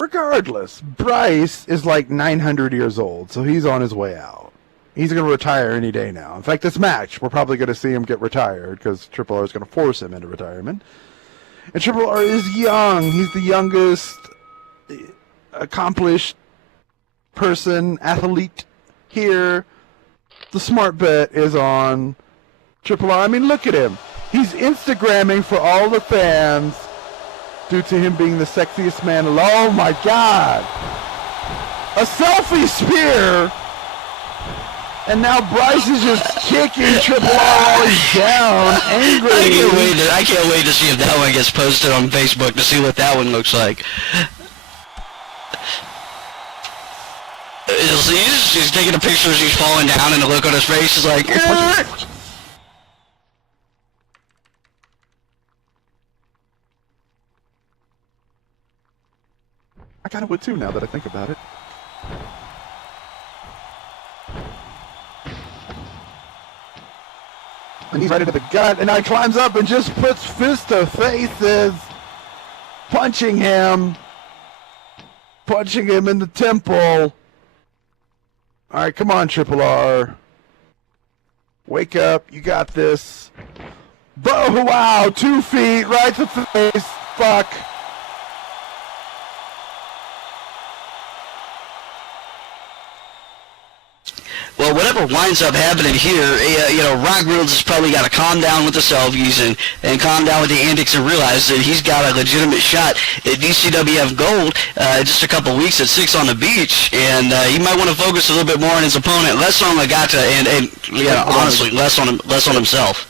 Regardless, Bryce is like 900 years old, so he's on his way out. He's going to retire any day now. In fact, this match, we're probably going to see him get retired because Triple R is going to force him into retirement. And Triple R is young. He's the youngest accomplished person, athlete here. The smart bet is on Triple R. I mean, look at him. He's Instagramming for all the fans due to him being the sexiest man alive. Oh, my God. A selfie spear. And now Bryce is just kicking Triple R while he's down, angry. I can't wait to see if that one gets posted on Facebook to see what that one looks like. He's taking a picture as he's falling down, and the look on his face is like, I kind of would too now that I think about it. And he's right into the gut, and now he climbs up and just puts fist to faces, punching him in the temple. All right, come on, Triple R. Wake up, you got this. Wow, 2 feet, right to the face, fuck. well, whatever winds up happening here, you know, Rock Reels has probably got to calm down with the selfies and calm down with the antics and realize that he's got a legitimate shot at DCWF Gold just a couple weeks at 6 on the beach, and he might want to focus a little bit more on his opponent, less on Legata, and you know, honestly, less on himself.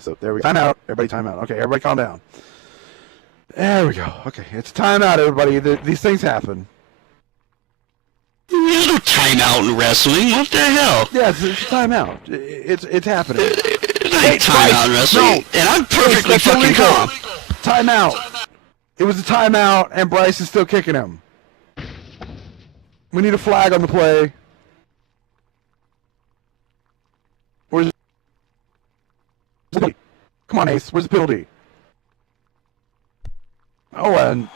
So there we go. Time out. Everybody time out. Okay, everybody calm down. There we go. Okay, it's time out, everybody. These things happen. There's no timeout in wrestling. What the hell? Yeah, it's timeout. It's happening. It ain't timeout in wrestling. No. And I'm perfectly fucking calm. Timeout. It was a timeout, and Bryce is still kicking him. We need a flag on the play. Where's the penalty? Come on, Ace. Where's the penalty? Oh, and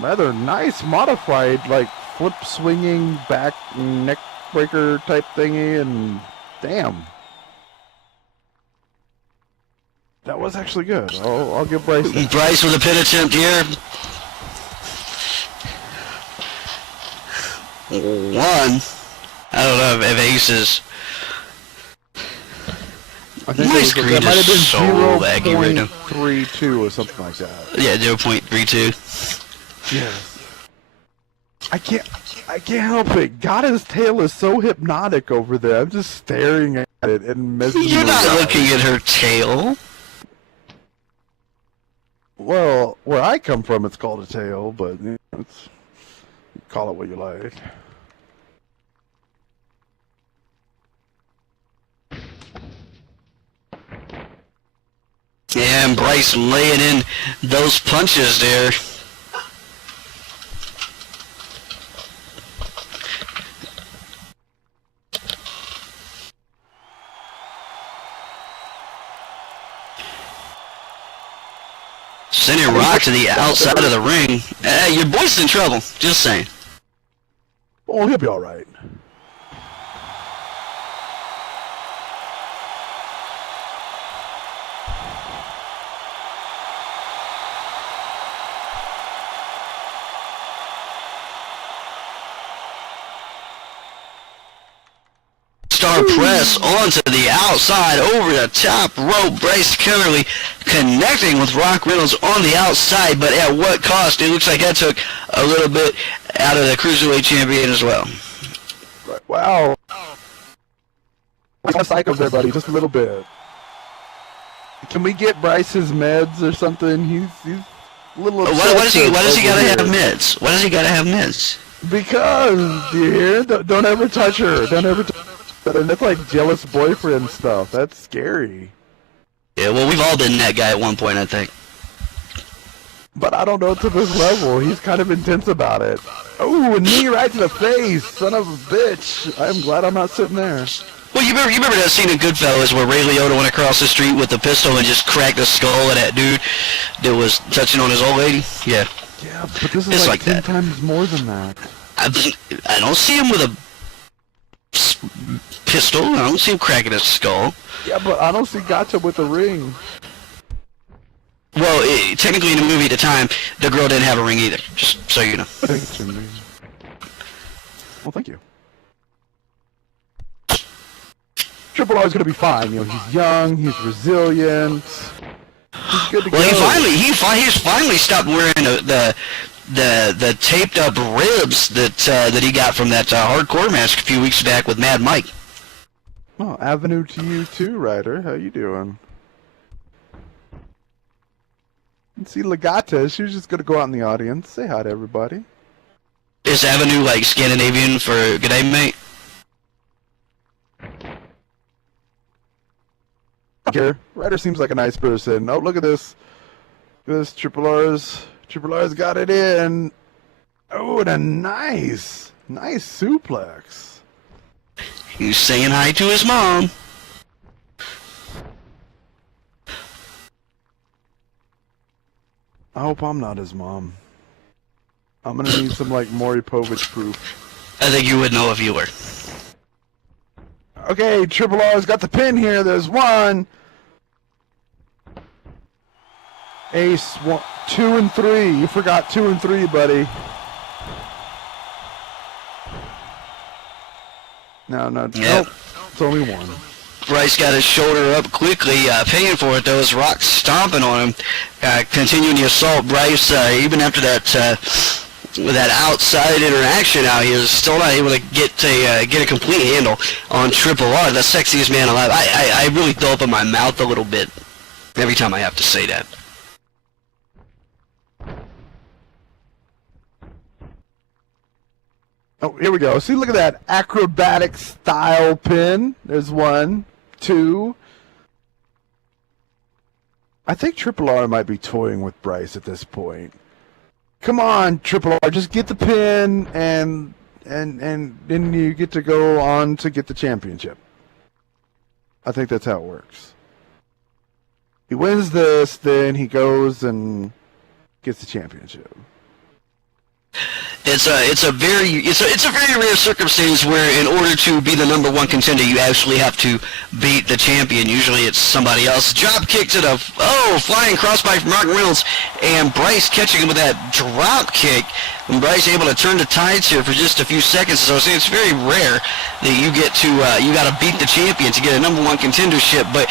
rather nice modified, like, flip swinging back neck breaker type thingy, and damn. That was actually good. I'll give Bryce that. Bryce with a pin attempt here. 1. I don't know if Ace is... I think my screen might have been is so laggy right now. 0.32 or something like that. Yeah, 0.32. Yes. I can't help it. Gata's tail is so hypnotic over there. I'm just staring at it and mesmerized. You're not looking at her tail. Well, where I come from, it's called a tail, but you know, call it what you like. Yeah, and Bryce laying in those punches there. Sending Rock to the outside of the ring. Your boy's in trouble. Just saying. Oh, he'll be all right. superstar press onto the outside over the top rope. Bryce Kimberly connecting with Rock Reynolds on the outside, but at what cost? It looks like that took a little bit out of the Cruiserweight champion as well. Wow. What's psychos there, buddy? Just a little bit. Can we get Bryce's meds or something? He's a little Why does he gotta have meds? Why does he gotta have meds? Because, you hear? Don't ever touch her. Don't ever touch her. And that's like jealous boyfriend stuff. That's scary. Yeah, well, we've all been that guy at one point, I think. But I don't know to this level. He's kind of intense about it. Oh, a knee right to the face. Son of a bitch. I'm glad I'm not sitting there. Well, you remember that scene in Goodfellas where Ray Liotta went across the street with the pistol and just cracked the skull of that dude that was touching on his old lady? Yeah. Yeah, but this is It's like 10 that. times more than that. I don't see him with a pistol. I don't see him cracking his skull. Yeah, but I don't see Gotcha with a ring. Well, technically in the movie at the time, the girl didn't have a ring either, just so you know. Thanks, Jimmy. Well, thank you. Triple R is going to be fine. You know, he's young, he's resilient. He's good to go. Well, he's finally stopped wearing the taped up ribs that he got from that hardcore match a few weeks back with Mad Mike. Oh, Avenue to you too, Ryder. How you doing? And see Legata, she was just going to go out in the audience, say hi to everybody. Is Avenue like Scandinavian for good day, mate? Here, Ryder seems like a nice person. Oh, look at this. Look at this. Triple R's got it in. Oh, and a nice suplex. He's saying hi to his mom. I hope I'm not his mom. I'm gonna need some like Maury Povich proof. I think you would know if you were. Okay, Triple R's got the pin here. There's one. Ace, 1, 2, and 3. You forgot 2 and 3, buddy. No, Yep. nope. It's only one. Bryce got his shoulder up quickly, paying for it though, as Rock stomping on him, continuing the assault. Bryce, even after that outside interaction out here, is still not able to get a complete handle on Triple R, the sexiest man alive. I really throw up in my mouth a little bit every time I have to say that. Oh, here we go. See, look at that acrobatic style pin. There's 1, 2. I think Triple R might be toying with Bryce at this point. Come on, Triple R, just get the pin, and then you get to go on to get the championship. I think that's how it works. He wins this, then he goes and gets the championship. It's a very rare circumstance where in order to be the number one contender you actually have to beat the champion. Usually it's somebody else. Drop kick to the flying crossbody from Rock Reynolds, and Bryce catching him with that drop kick. And Bryce able to turn the tides here for just a few seconds. So it's very rare that you get to you got to beat the champion to get a number one contendership. But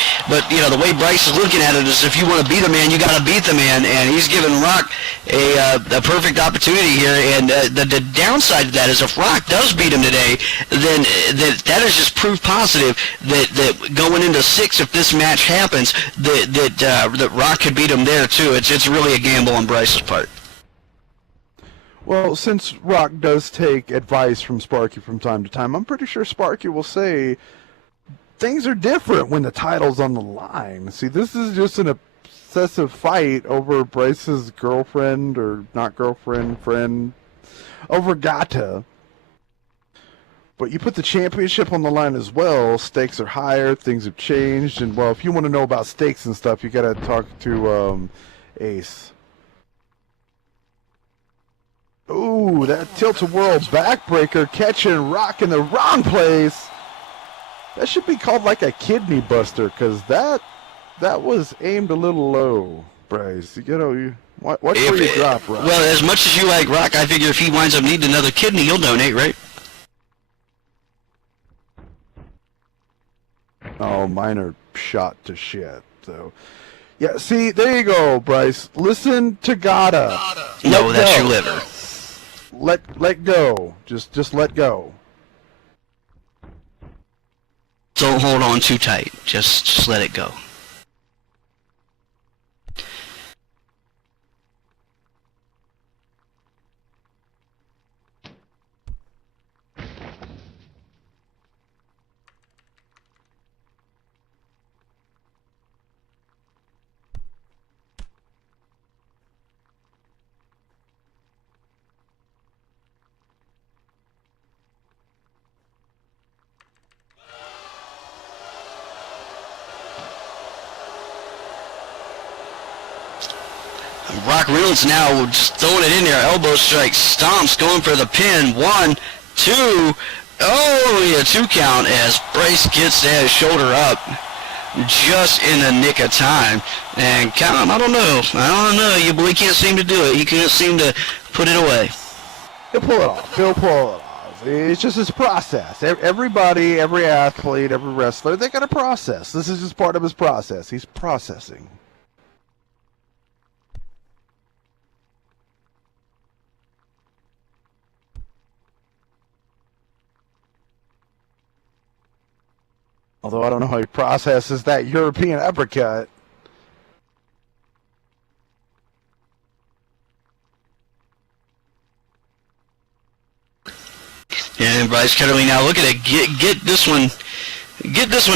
you know the way Bryce is looking at it is if you want to beat a man, you got to beat the man, and he's giving Rock a perfect opportunity here. And the downside to that is if Rock does beat him today, then that is just proof positive that going into 6, if this match happens, that Rock could beat him there too. It's really a gamble on Bryce's part. Well, since Rock does take advice from Sparky from time to time, I'm pretty sure Sparky will say things are different when the title's on the line. See, this is just an obsessive fight over Bryce's girlfriend, or not girlfriend, friend, over Gata. But you put the championship on the line as well, stakes are higher, things have changed, and well, if you want to know about stakes and stuff, you gotta talk to Ace. Ooh, that tilt-a-whirl backbreaker catching Rock in the wrong place. That should be called like a kidney buster, because that was aimed a little low, Bryce. You know, watch where you drop, Rock. Well, as much as you like Rock, I figure if he winds up needing another kidney, you'll donate, right? Oh, mine are shot to shit. So, yeah. See, there you go, Bryce. Listen to Gata. No, that's your liver. Let go. Just let go. Don't hold on too tight. Just let it go. Rock Reynolds now just throwing it in there. Elbow strike, stomps, going for the pin. 1, 2. Oh, yeah, 2 count as Bryce gets that shoulder up just in the nick of time. And count, I don't know. Your boy can't seem to do it. He can't seem to put it away. He'll pull it off. It's just his process. Everybody, every athlete, every wrestler, they got a process. This is just part of his process. He's processing. Although I don't know how he processes that European uppercut. And Bryce Ketterly now look at it. Get this one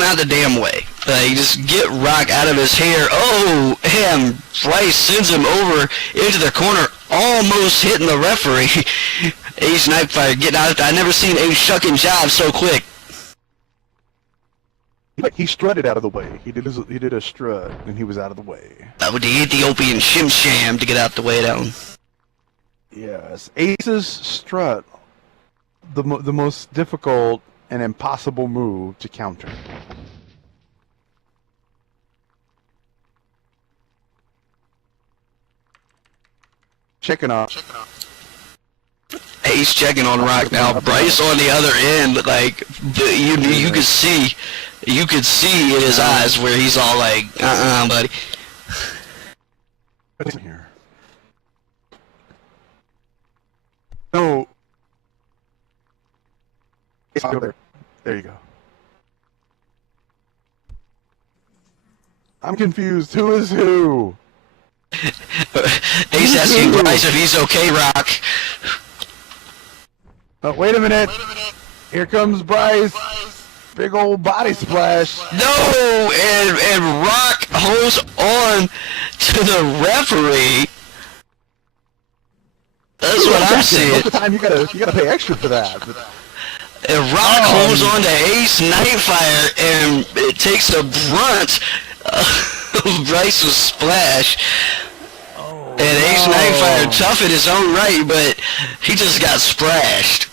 out the damn way. Just get Rock out of his hair. Oh, and Bryce sends him over into the corner, almost hitting the referee. Ace Nightfire getting out. I never seen Ace shuck and jive so quick. He strutted out of the way. He did a strut, and he was out of the way. With the Ethiopian shim sham to get out the way that one. Yes, Ace's strut, the most difficult and impossible move to counter. Checking off. Ace checking on Rock now. Bryce on the other end, like you could see. You could see in his eyes where he's all like, buddy. What's in here? No. It's over there. There you go. I'm confused. Who is who? Ace asking Bryce if he's okay, Rock. Oh, wait a minute. Here comes Bryce. Big old body splash. No, and Rock holds on to the referee. That's what I'm seeing. Most of the time you gotta pay extra for that. And Rock holds on to Ace Nightfire and it takes the brunt of Bryce's splash. And Ace Nightfire tough in his own right, but he just got splashed.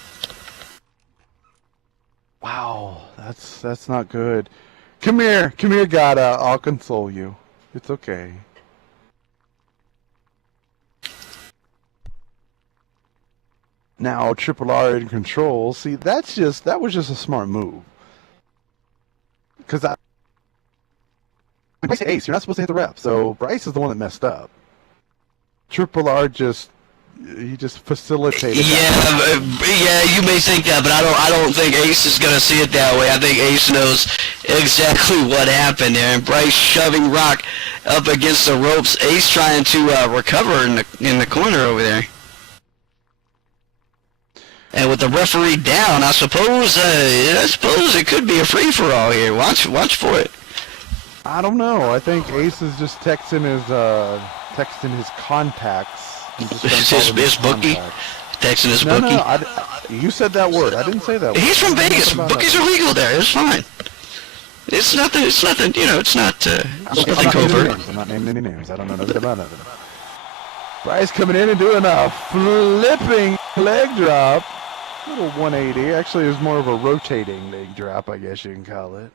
Wow, that's not good. Come here, Gata. I'll console you. It's okay. Now Triple R in control. See, that was just a smart move. Because Bryce Ace, you're not supposed to hit the ref. So Bryce is the one that messed up. Triple R just facilitated. Yeah, you may think that, but I don't think Ace is gonna see it that way. I think Ace knows exactly what happened there, and Bryce shoving Rock up against the ropes. Ace trying to recover in the corner over there. And with the referee down, I suppose it could be a free-for-all here. Watch for it. I don't know. I think Ace is just texting his contacts. His bookie? Texting his bookie? No, you said that word. I didn't say that word. He's from Vegas. Bookies are legal there. It's fine. It's nothing, you know, it's not nothing covert. I'm not naming any names. I don't know nothing about nothing. Bryce coming in and doing a flipping leg drop. Little 180. Actually, it was more of a rotating leg drop, I guess you can call it.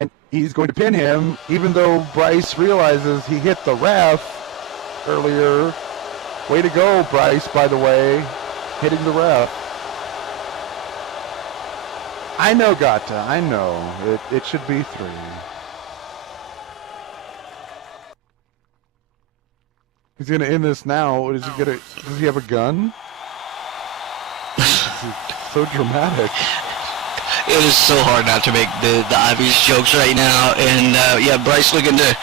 And he's going to pin him, even though Bryce realizes he hit the ref earlier. Way to go, Bryce, by the way, hitting the ref. I know, Gata. I know. It should be 3. He's gonna end this now. Is he gonna? Does he have a gun? So dramatic. It is so hard not to make the obvious jokes right now, and yeah, Bryce looking to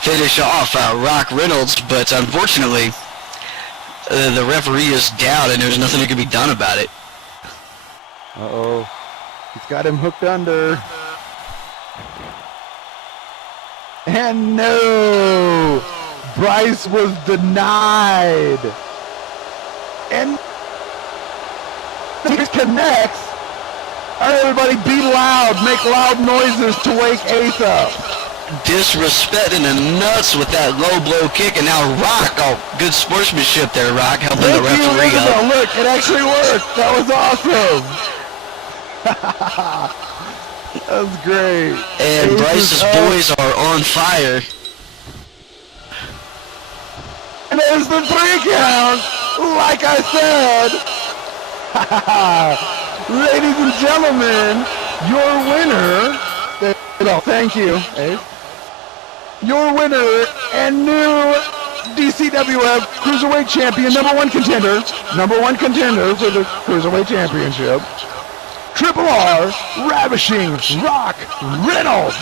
finish off Rock Reynolds, but unfortunately, the referee is down, and there's nothing that can be done about it. Uh-oh. He's got him hooked under. And no! Bryce was denied. And he connects. All right, everybody, be loud. Make loud noises to wake Ace up. Disrespecting the nuts with that low blow kick, and now Rock, oh, good sportsmanship there, Rock, helping the referee out. Look, it actually worked. That was awesome. That was great. And Ace Bryce's boys are on fire. And there's the 3 count, like I said. Ladies and gentlemen, your winner, thank you, Ace. Your winner and new DCWF Cruiserweight Champion, number one contender for the Cruiserweight Championship, Triple R, Ravishing Rock Reynolds.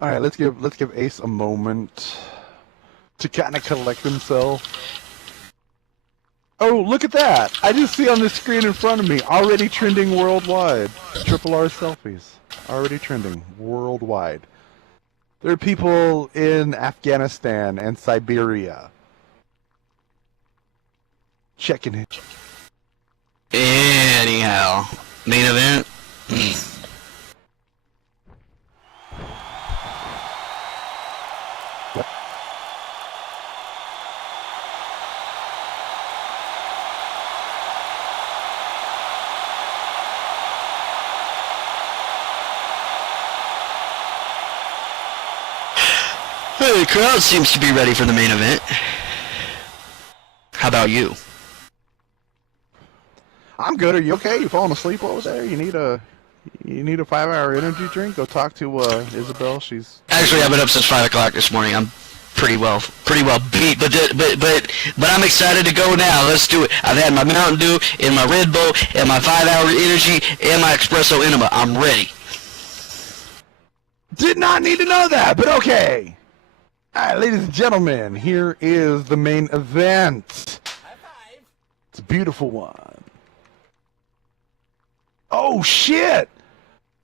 All right, let's give Ace a moment to kind of collect himself. Oh, look at that! I just see on the screen in front of me, already trending worldwide. Triple R selfies, already trending worldwide. There are people in Afghanistan and Siberia checking it. Anyhow, main event. The crowd seems to be ready for the main event. How about you? I'm good. Are you okay? You falling asleep over there? You need a 5-hour energy drink? Go talk to Isabel. She's Actually, I've been up since 5 o'clock this morning. I'm pretty well beat, but I'm excited to go now. Let's do it. I've had my Mountain Dew and my Red Bull and my 5-hour energy and my espresso enema. I'm ready. did not need to know that, but okay. All right, ladies and gentlemen, here is the main event. It's a beautiful one. Oh, shit.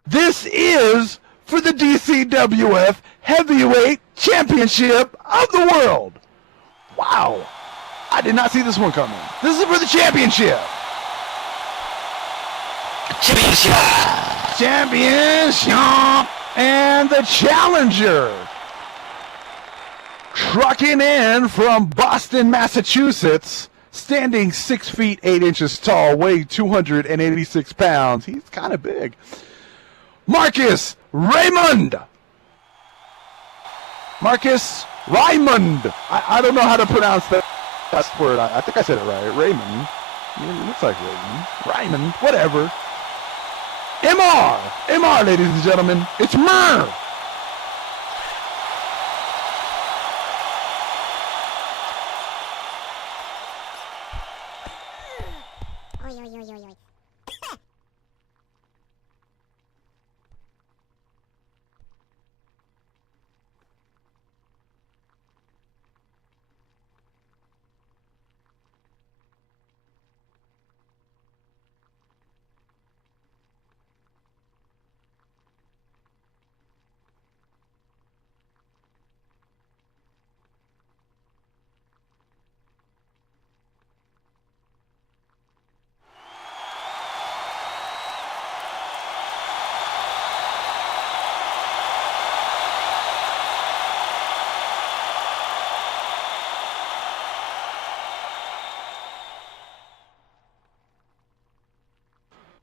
This is for the DCWF Heavyweight Championship of the World. Wow. I did not see this one coming. This is for the championship. Championship. And the challenger, trucking in from Boston, Massachusetts, standing 6 feet 8 inches tall, weighing 286 pounds. He's kind of big. Marcus Raymond. Marcus Raymond. I don't know how to pronounce that word. I think I said it right. Raymond. It looks like Raymond. Raymond. Whatever. MR, ladies and gentlemen. It's Murr.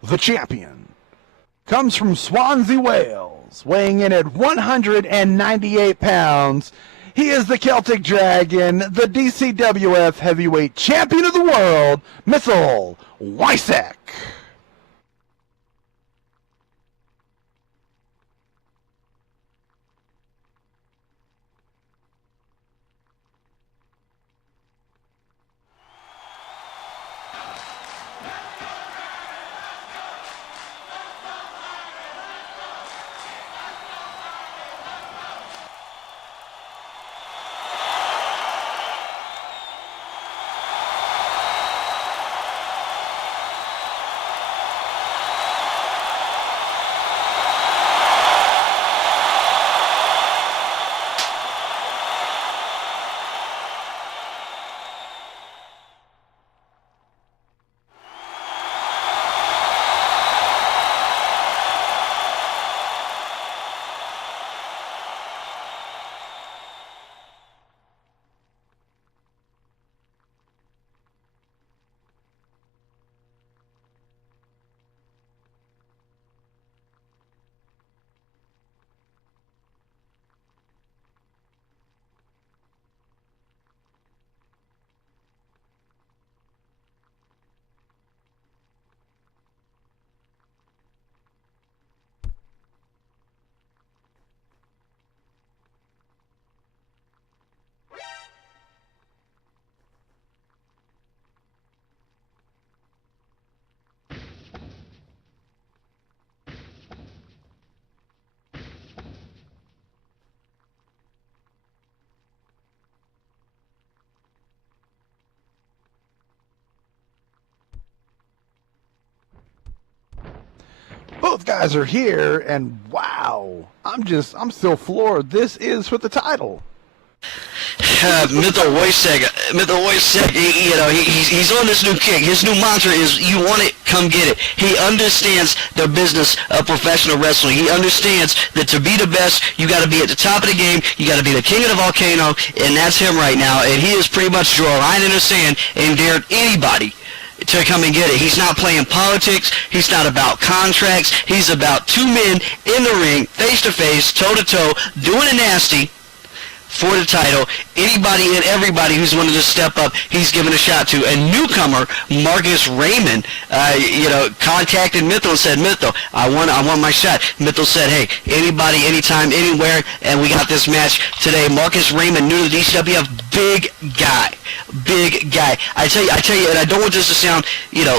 the champion, comes from Swansea, Wales, weighing in at 198 pounds. He is the Celtic Dragon, the DCWF Heavyweight Champion of the World, Mithil Weissek. Both guys are here, and wow, I'm still floored. This is for the title. Mithil Weissek, he's on this new kick. His new mantra is, you want it, come get it. He understands the business of professional wrestling. He understands that to be the best, you got to be at the top of the game, you got to be the king of the volcano, and that's him right now. And he has pretty much drawn a line in the sand and dared anybody to come and get it. He's not playing politics. He's not about contracts. He's about two men in the ring, face-to-face, toe-to-toe, doing it nasty for the title. Anybody and everybody who's wanted to step up, he's given a shot to. A newcomer, Marcus Raymond, contacted Mithil and said, Mithil, I want my shot. Mithil said, hey, anybody, anytime, anywhere, and we got this match today. Marcus Raymond, new to the DCWF, big guy. I tell you, and I don't want this to sound,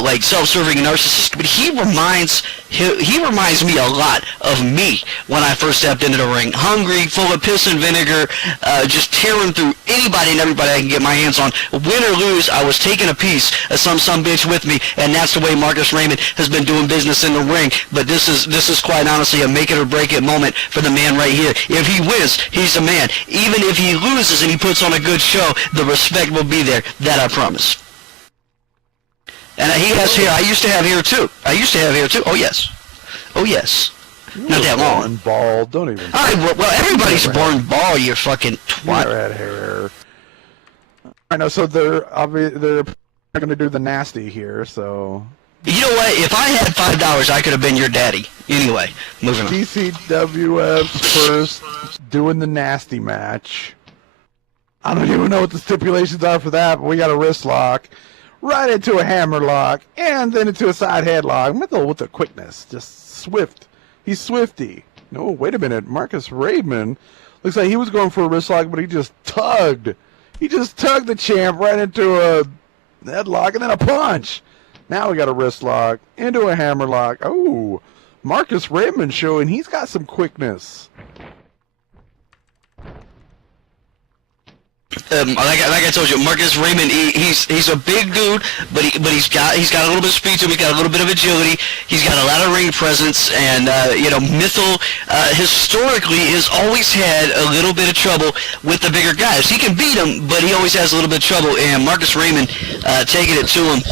like self-serving and narcissistic, but he reminds me a lot of me when I first stepped into the ring. Hungry, full of piss and vinegar, just tearing through anybody and everybody I can get my hands on. Win or lose, I was taking a piece of some bitch with me, and that's the way Marcus Raymond has been doing business in the ring. But this is quite honestly a make it or break it moment for the man right here. If he wins, he's the man. Even if he loses and he puts on a good show, the respect will be there. That I promise. And he has hair. I used to have hair too. Oh yes. Not that long. Born bald. Don't even. Well, everybody's born bald. You fucking twat. Never had hair. I know. So they're going to do the nasty here. So. You know what? If I had $5, I could have been your daddy. Anyway, moving on. DCWF's first doing the nasty match. I don't even know what the stipulations are for that, but we got a wrist lock, right into a hammer lock, and then into a side headlock. Mithil with the quickness, just swift. He's swifty. No, wait a minute. Marcus Raymond looks like he was going for a wrist lock, but he just tugged. He just tugged the champ right into a headlock and then a punch. Now we got a wrist lock into a hammer lock. Oh, Marcus Raymond showing he's got some quickness. Like I told you, Marcus Raymond, he's a big dude, but he's got a little bit of speed to him. He's got a little bit of agility. He's got a lot of ring presence, and Mithil historically has always had a little bit of trouble with the bigger guys. He can beat them, but he always has a little bit of trouble. And Marcus Raymond taking it to him.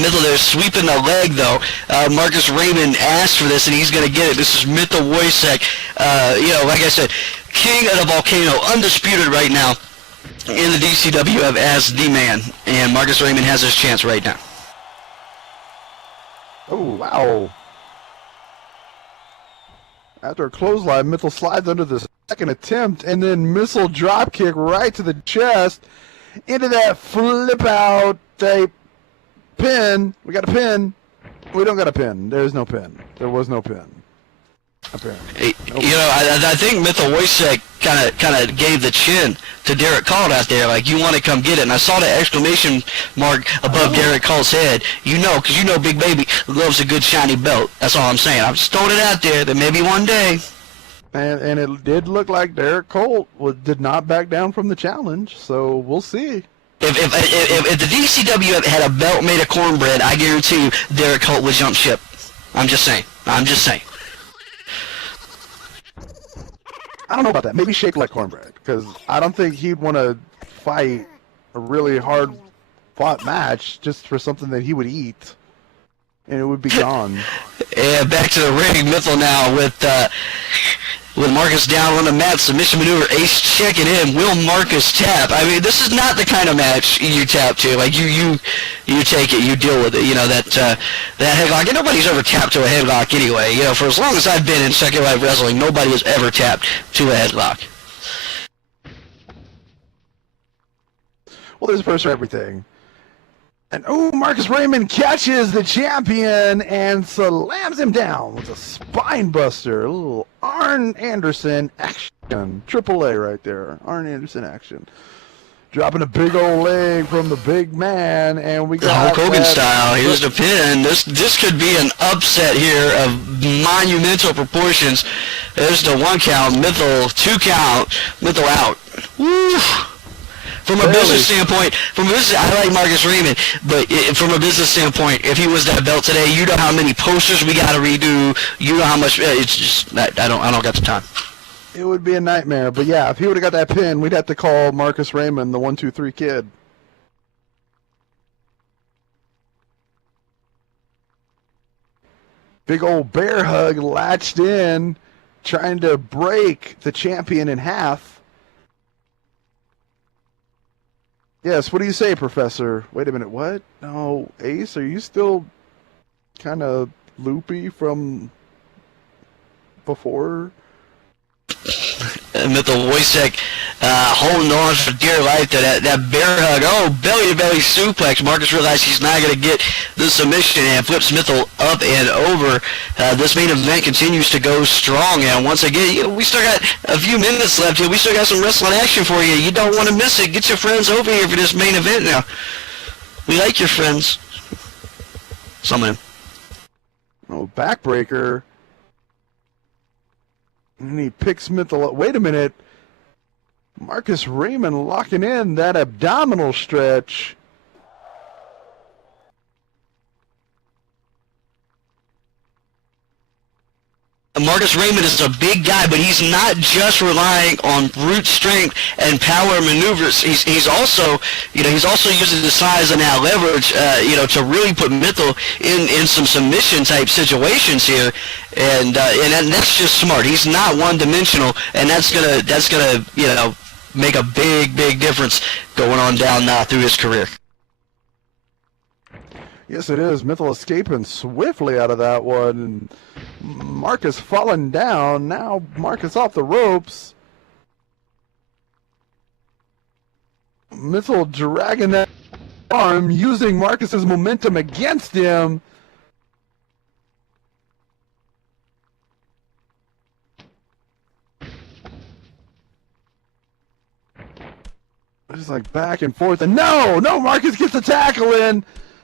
Mithil there sweeping the leg though. Marcus Raymond asked for this, and he's gonna get it. This is Mithil Weissek. Like I said, king of the volcano, undisputed right now in the DCWF as the man, and Marcus Raymond has his chance right now. Oh, wow. After a clothesline, Missile slides under the second attempt, and then Missile drop kick right to the chest into that flip out type pin. We got a pin. We don't got a pin. There's no pin. There was no pin. Apparently. You know, I think Mythal Wojciech kind of gave the chin to Derek Call out there, like, you want to come get it. And I saw the exclamation mark above Derek Call's head. You know, because you know Big Baby loves a good shiny belt. That's all I'm saying. I'm just throwing it out there that maybe one day. And it did look like Derek Cole did not back down from the challenge, so we'll see. If the DCWF had a belt made of cornbread, I guarantee you Derek Cole would jump ship. I'm just saying. I don't know about that. Maybe shake like cornbread, because I don't think he'd want to fight a really hard-fought match just for something that he would eat, and it would be gone. Yeah, back to the ring. Mythal now with Marcus down on the mat. Submission maneuver. Ace checking in. Will Marcus tap? I mean, this is not the kind of match you tap to. Like, you take it, you deal with it. You know, that headlock. And nobody's ever tapped to a headlock anyway. You know, for as long as I've been in Second Life Wrestling, nobody has ever tapped to a headlock. Well, there's a first for everything. And, Marcus Raymond catches the champion and slams him down with a spine buster. A little Arn Anderson action. Triple A right there. Arn Anderson action. Dropping a big old leg from the big man, and we got Hulk Hogan style. Here's the pin. This could be an upset here of monumental proportions. There's the 1 count. Mythal 2 count. Mythal out. Woo! From a business standpoint, I like Marcus Raymond, but from a business standpoint, if he was that belt today, you know how many posters we got to redo. You know how much. It's just I don't got the time. It would be a nightmare, but yeah, if he would have got that pin, we'd have to call Marcus Raymond the 1-2-3 kid. Big old bear hug latched in, trying to break the champion in half. Yes, what do you say, Professor? Wait a minute, what? No, Ace, are you still kind of loopy from before? Mythal Wojciech holding on for dear life to that bear hug. Oh, belly-to-belly suplex. Marcus realized he's not going to get the submission and flips Mythal up and over. This main event continues to go strong, and once again, we still got a few minutes left here. We still got some wrestling action for you. You don't want to miss it. Get your friends over here for this main event now. We like your friends. Some of them. Oh, backbreaker. And he picks Mythal up. Wait a minute. Marcus Raymond locking in that abdominal stretch. Marcus Raymond is a big guy, but he's not just relying on brute strength and power maneuvers. He's also, he's also using the size and that leverage, to really put Mythal in some submission type situations here, and that's just smart. He's not one-dimensional, and that's gonna make a big difference going on down now through his career. Yes, it is. Mythal escaping swiftly out of that one. And Marcus falling down. Now Marcus off the ropes. Mythal dragging that arm, using Marcus's momentum against him. Just like back and forth. And no, Marcus gets the tackle in.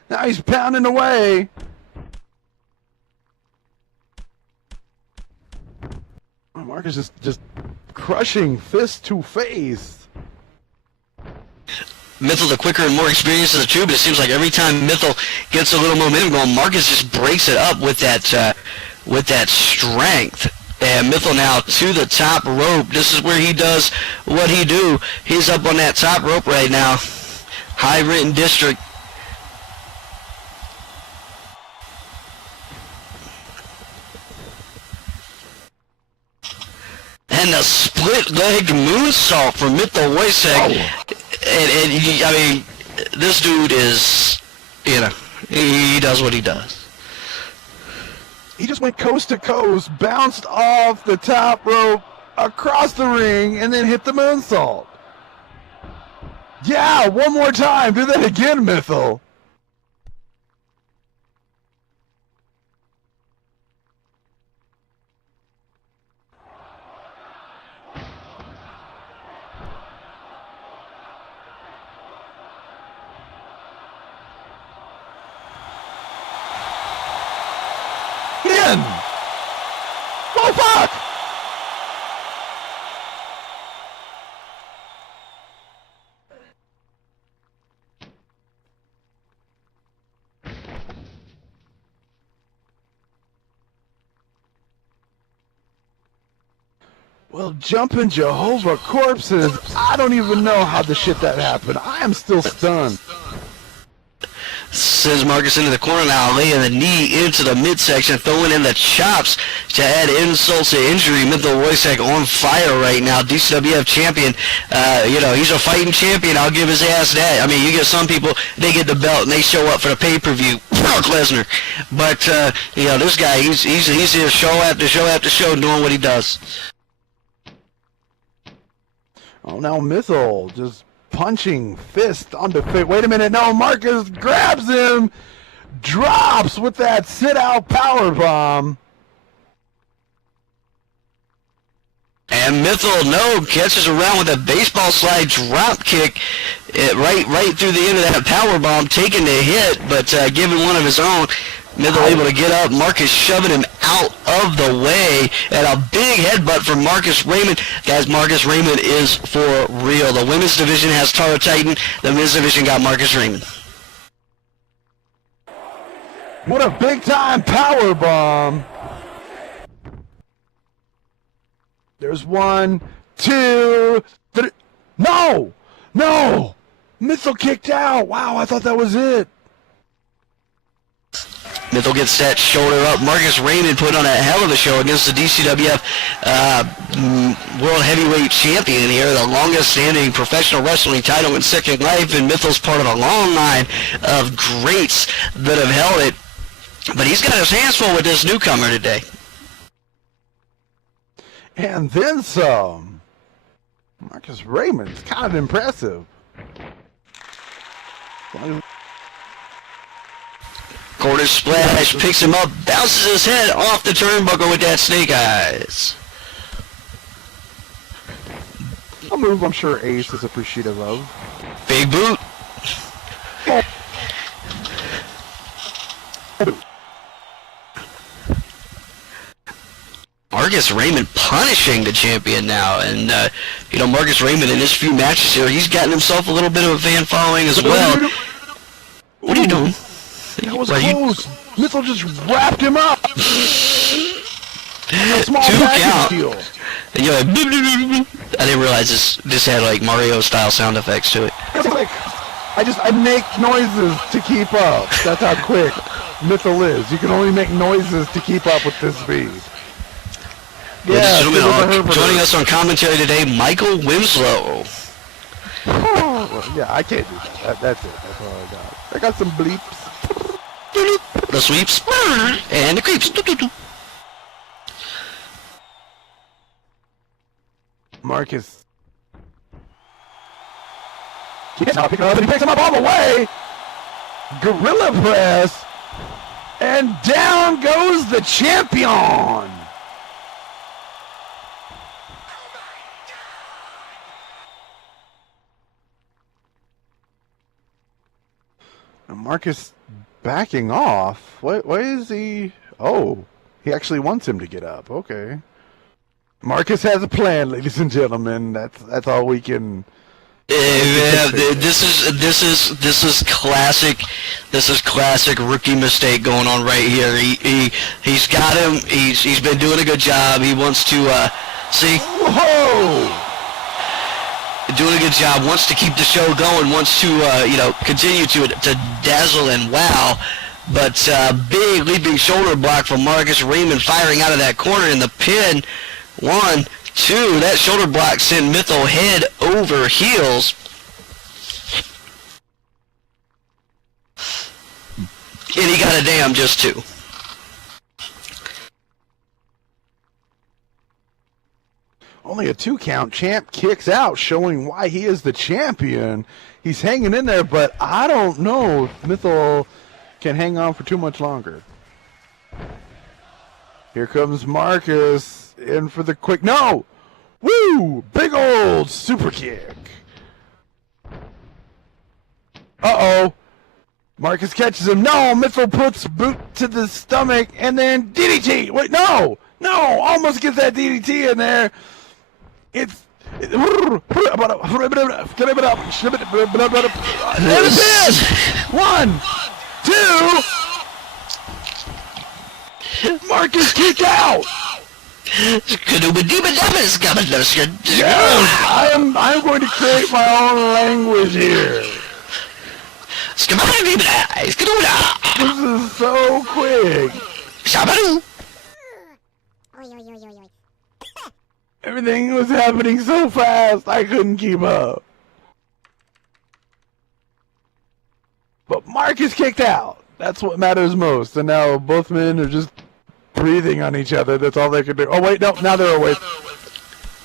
Now he's pounding away. Oh, Marcus is just crushing fist to face. Mythal, the quicker and more experienced of the two, but it seems like every time Mythal gets a little momentum going, Marcus just breaks it up with that strength. And Mythal now to the top rope. This is where he does what he do. He's up on that top rope right now. High written district. And the split leg moonsault from Mythal Wojciech. And I mean, this dude is, he does what he does. He just went coast to coast, bounced off the top rope, across the ring, and then hit the moonsault. Yeah, one more time. Do that again, Mythal. In! Oh, fuck! Well, jumping Jehovah corpses, I don't even know how the shit that happened. I am still stunned. Sends Marcus into the corner now, laying the knee into the midsection, throwing in the chops to add insult to injury. Mythal Wojciech on fire right now. DCWF champion. He's a fighting champion. I'll give his ass that. I mean, you get some people, they get the belt and they show up for the pay-per-view. Brock Lesnar. But, this guy, he's here show after show after show doing what he does. Oh, now Mythal just punching fist onto face. Wait a minute, no, Marcus grabs him, drops with that sit-out power bomb. And Mythal, catches around with a baseball slide drop kick right through the end of that power bomb, taking the hit, but giving one of his own. Mythal able to get up. Marcus shoving him out of the way. And a big headbutt from Marcus Raymond. Guys, Marcus Raymond is for real. The women's division has Tara Titan. The men's division got Marcus Raymond. What a big-time power bomb. There's 1, 2, 3. No! Mythal kicked out. Wow, I thought that was it. Mythal gets that shoulder up. Marcus Raymond put on a hell of a show against the DCWF World Heavyweight Champion here, the longest-standing professional wrestling title in Second Life, and Mythal's part of a long line of greats that have held it. But he's got his hands full with this newcomer today. And then some. Marcus Raymond's kind of impressive. Quarter splash, picks him up, bounces his head off the turnbuckle with that snake eyes. A move I'm sure Ace is appreciative of. Big boot. Marcus Raymond punishing the champion now, and Marcus Raymond in his few matches here, he's gotten himself a little bit of a fan following as well. What are you doing? That was close. Mythal just wrapped him up. Small 2 count. Deal. And you're like, I didn't realize this had like Mario style sound effects to it. It's like, I make noises to keep up. That's how quick Mythal is. You can only make noises to keep up with this speed. Ladies and gentlemen, joining us on commentary today, Michael Winslow. Oh, yeah, I can't do that. That's it. That's all I got. I got some bleeps. The sweeps and the creeps. Marcus. He's not picking up, and he picks him up all the way. Gorilla press. And down goes the champion. And Marcus backing off. Why is he? Oh, he actually wants him to get up. Okay. Marcus has a plan, ladies and gentlemen. That's all we can. This is classic. This is classic rookie mistake going on right here. He's got him. He's been doing a good job. He wants to see. Whoa! Doing a good job. Wants to keep the show going. Wants to continue to dazzle and wow. But big leaping shoulder block from Marcus Raymond firing out of that corner in the pin. 1, 2. That shoulder block sent Mythal head over heels. And he got a damn just 2. only a 2 count. Champ kicks out, showing why he is the champion. He's hanging in there, but I don't know if Mythal can hang on for too much longer. Here comes Marcus in for the quick. No! Woo! Big old super kick. Uh-oh. Marcus catches him. No! Mythal puts boot to the stomach and then DDT. Wait, no! No! Almost gets that DDT in there. It's... There it is! 1, 2... Marcus kicked out! Yes, I'm going to create my own language here. This is so quick. Everything was happening so fast, I couldn't keep up. But Marcus kicked out. That's what matters most. And now both men are just breathing on each other. That's all they can do. Oh wait, no, now they're awake.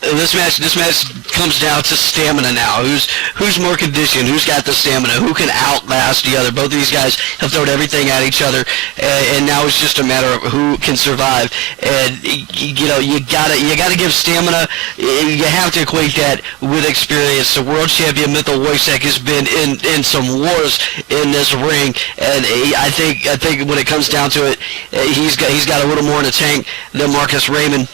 This match comes down to stamina now. Who's more conditioned? Who's got the stamina? Who can outlast the other? Both of these guys have thrown everything at each other, and now it's just a matter of who can survive. And you know, you gotta give stamina. You have to equate that with experience. The world champion Mythal Wojciech has been in some wars in this ring, and I think when it comes down to it, he's got a little more in the tank than Marcus Raymond.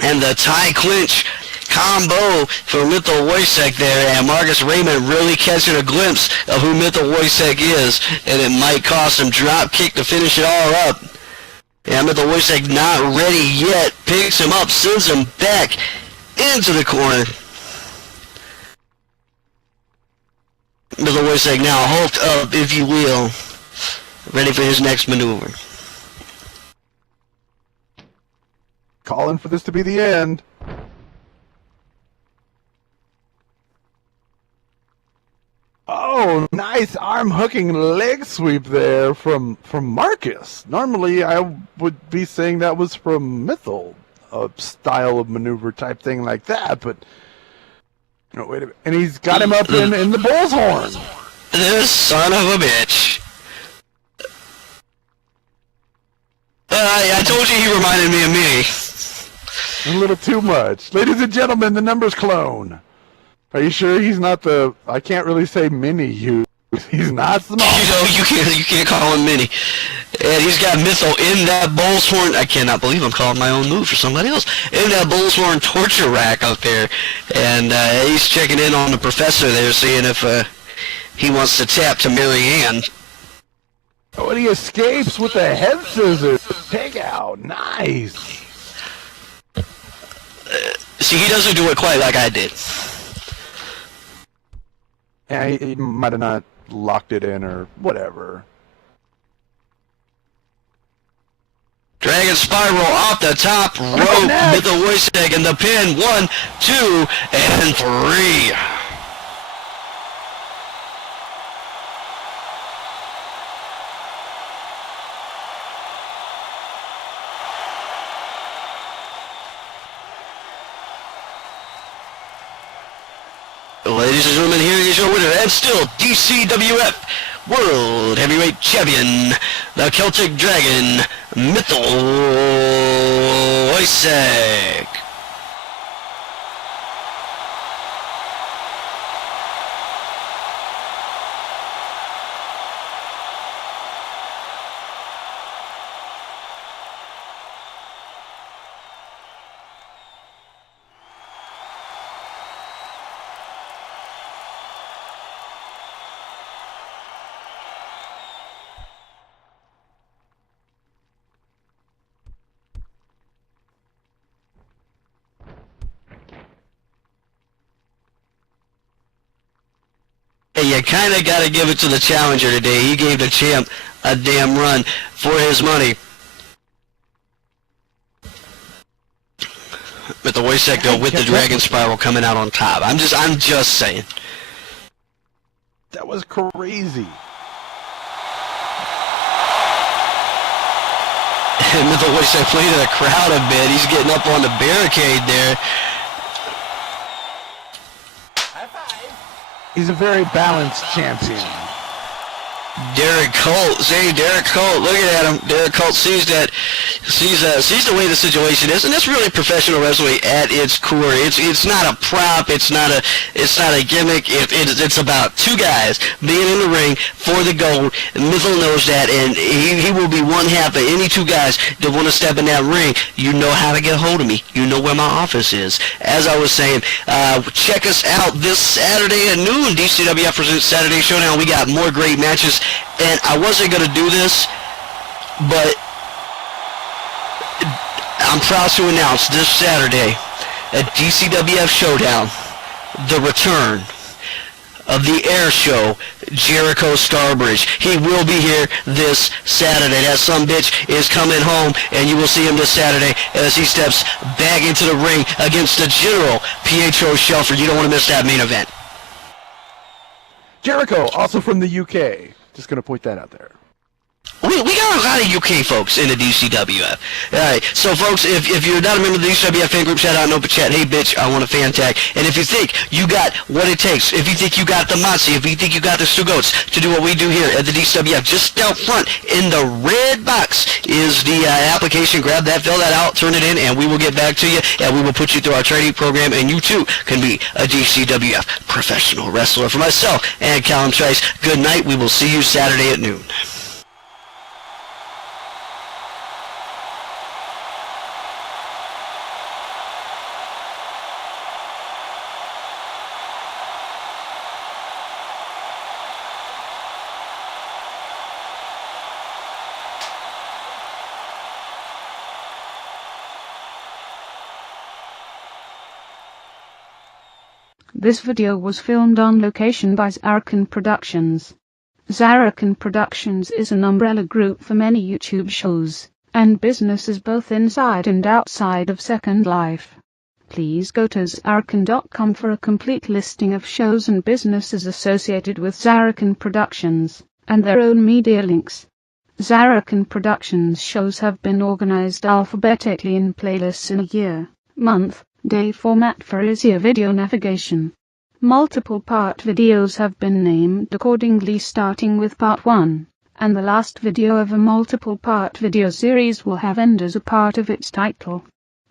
And the tie clinch combo for Mythal Wojciech there, and Marcus Raymond really catching a glimpse of who Mythal Wojciech is, and it might cost him drop kick to finish it all up. And Mythal Wojciech not ready yet, picks him up, sends him back into the corner. Mythal Wojciech now hulked up, if you will, ready for his next maneuver. Calling for this to be the end. Oh, nice arm hooking leg sweep there from Marcus. Normally, I would be saying that was from Mythal, a style of maneuver type thing like that, but no, wait a minute. And he's got him up in the bull's horn. This son of a bitch. I told you he reminded me of me. A little too much. Ladies and gentlemen, the numbers clone. Are you sure he's not the... I can't really say mini you. He's not small. You can't call him mini. And he's got Mythal in that bull's horn. I cannot believe I'm calling my own move for somebody else. In that bull's horn torture rack up there. And he's checking in on the professor there, seeing if he wants to tap to Mary Ann. Oh, and he escapes with the head scissors. Take out. Nice. See, he doesn't do it quite like I did. Yeah, he might have not locked it in or whatever. Dragon Spiral off the top rope. Mythal Wojciech in the pin. 1, 2, and 3. Ladies and gentlemen, here is your winner, and still DCWF World Heavyweight Champion, the Celtic Dragon, Mythal Wojciech. You kind of got to give it to the challenger today. He gave the champ a damn run for his money. But the Wojciech though, with the Dragon Spiral coming out on top. I'm just saying. That was crazy. And Mythal wish I played in the crowd a bit. He's getting up on the barricade there. He's a very balanced champion. Derek Colt, Derek Colt, looking at him. Derek Colt sees the way the situation is, and that's really professional wrestling at its core. It's not a prop, it's not a gimmick. It's about two guys being in the ring for the gold. Mythal knows that, and he will be one half of any two guys that want to step in that ring. You know how to get a hold of me. You know where my office is. As I was saying, check us out this Saturday at noon. DCWF presents Saturday Showdown. We got more great matches. And I wasn't going to do this, but I'm proud to announce this Saturday at DCWF Showdown, the return of the air show, Jericho Starbridge. He will be here this Saturday. That sumbitch is coming home, and you will see him this Saturday as he steps back into the ring against the General Pietro Shelford. You don't want to miss that main event. Jericho, also from the UK. Just going to point that out there. We got a lot of UK folks in the DCWF. Alright, so folks, if you're not a member of the DCWF fan group, shout out no chat. Hey bitch, I want a fan tag. And if you think you got what it takes, if you think you got the Moxie, if you think you got the Stugoats to do what we do here at the DCWF, just out front in the red box is the application. Grab that, fill that out, turn it in, and we will get back to you, and we will put you through our training program, and you too can be a DCWF professional wrestler. For myself and Callum Trice, good night. We will see you Saturday at noon. This video was filmed on location by Zarrakan Productions. Zarrakan Productions is an umbrella group for many YouTube shows and businesses both inside and outside of Second Life. Please go to Zarrakan.com for a complete listing of shows and businesses associated with Zarrakan Productions and their own media links. Zarrakan Productions shows have been organized alphabetically in playlists in a year, month, day format for easier video navigation. Multiple part videos have been named accordingly, starting with part 1, and the last video of a multiple part video series will have end as a part of its title.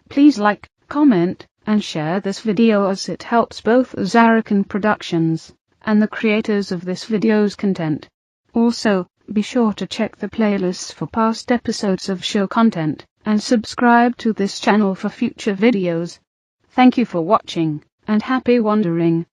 Please like, comment, and share this video as it helps both Zarrakan Productions and the creators of this video's content. Also, be sure to check the playlists for past episodes of show content, and subscribe to this channel for future videos. Thank you for watching, and happy wandering.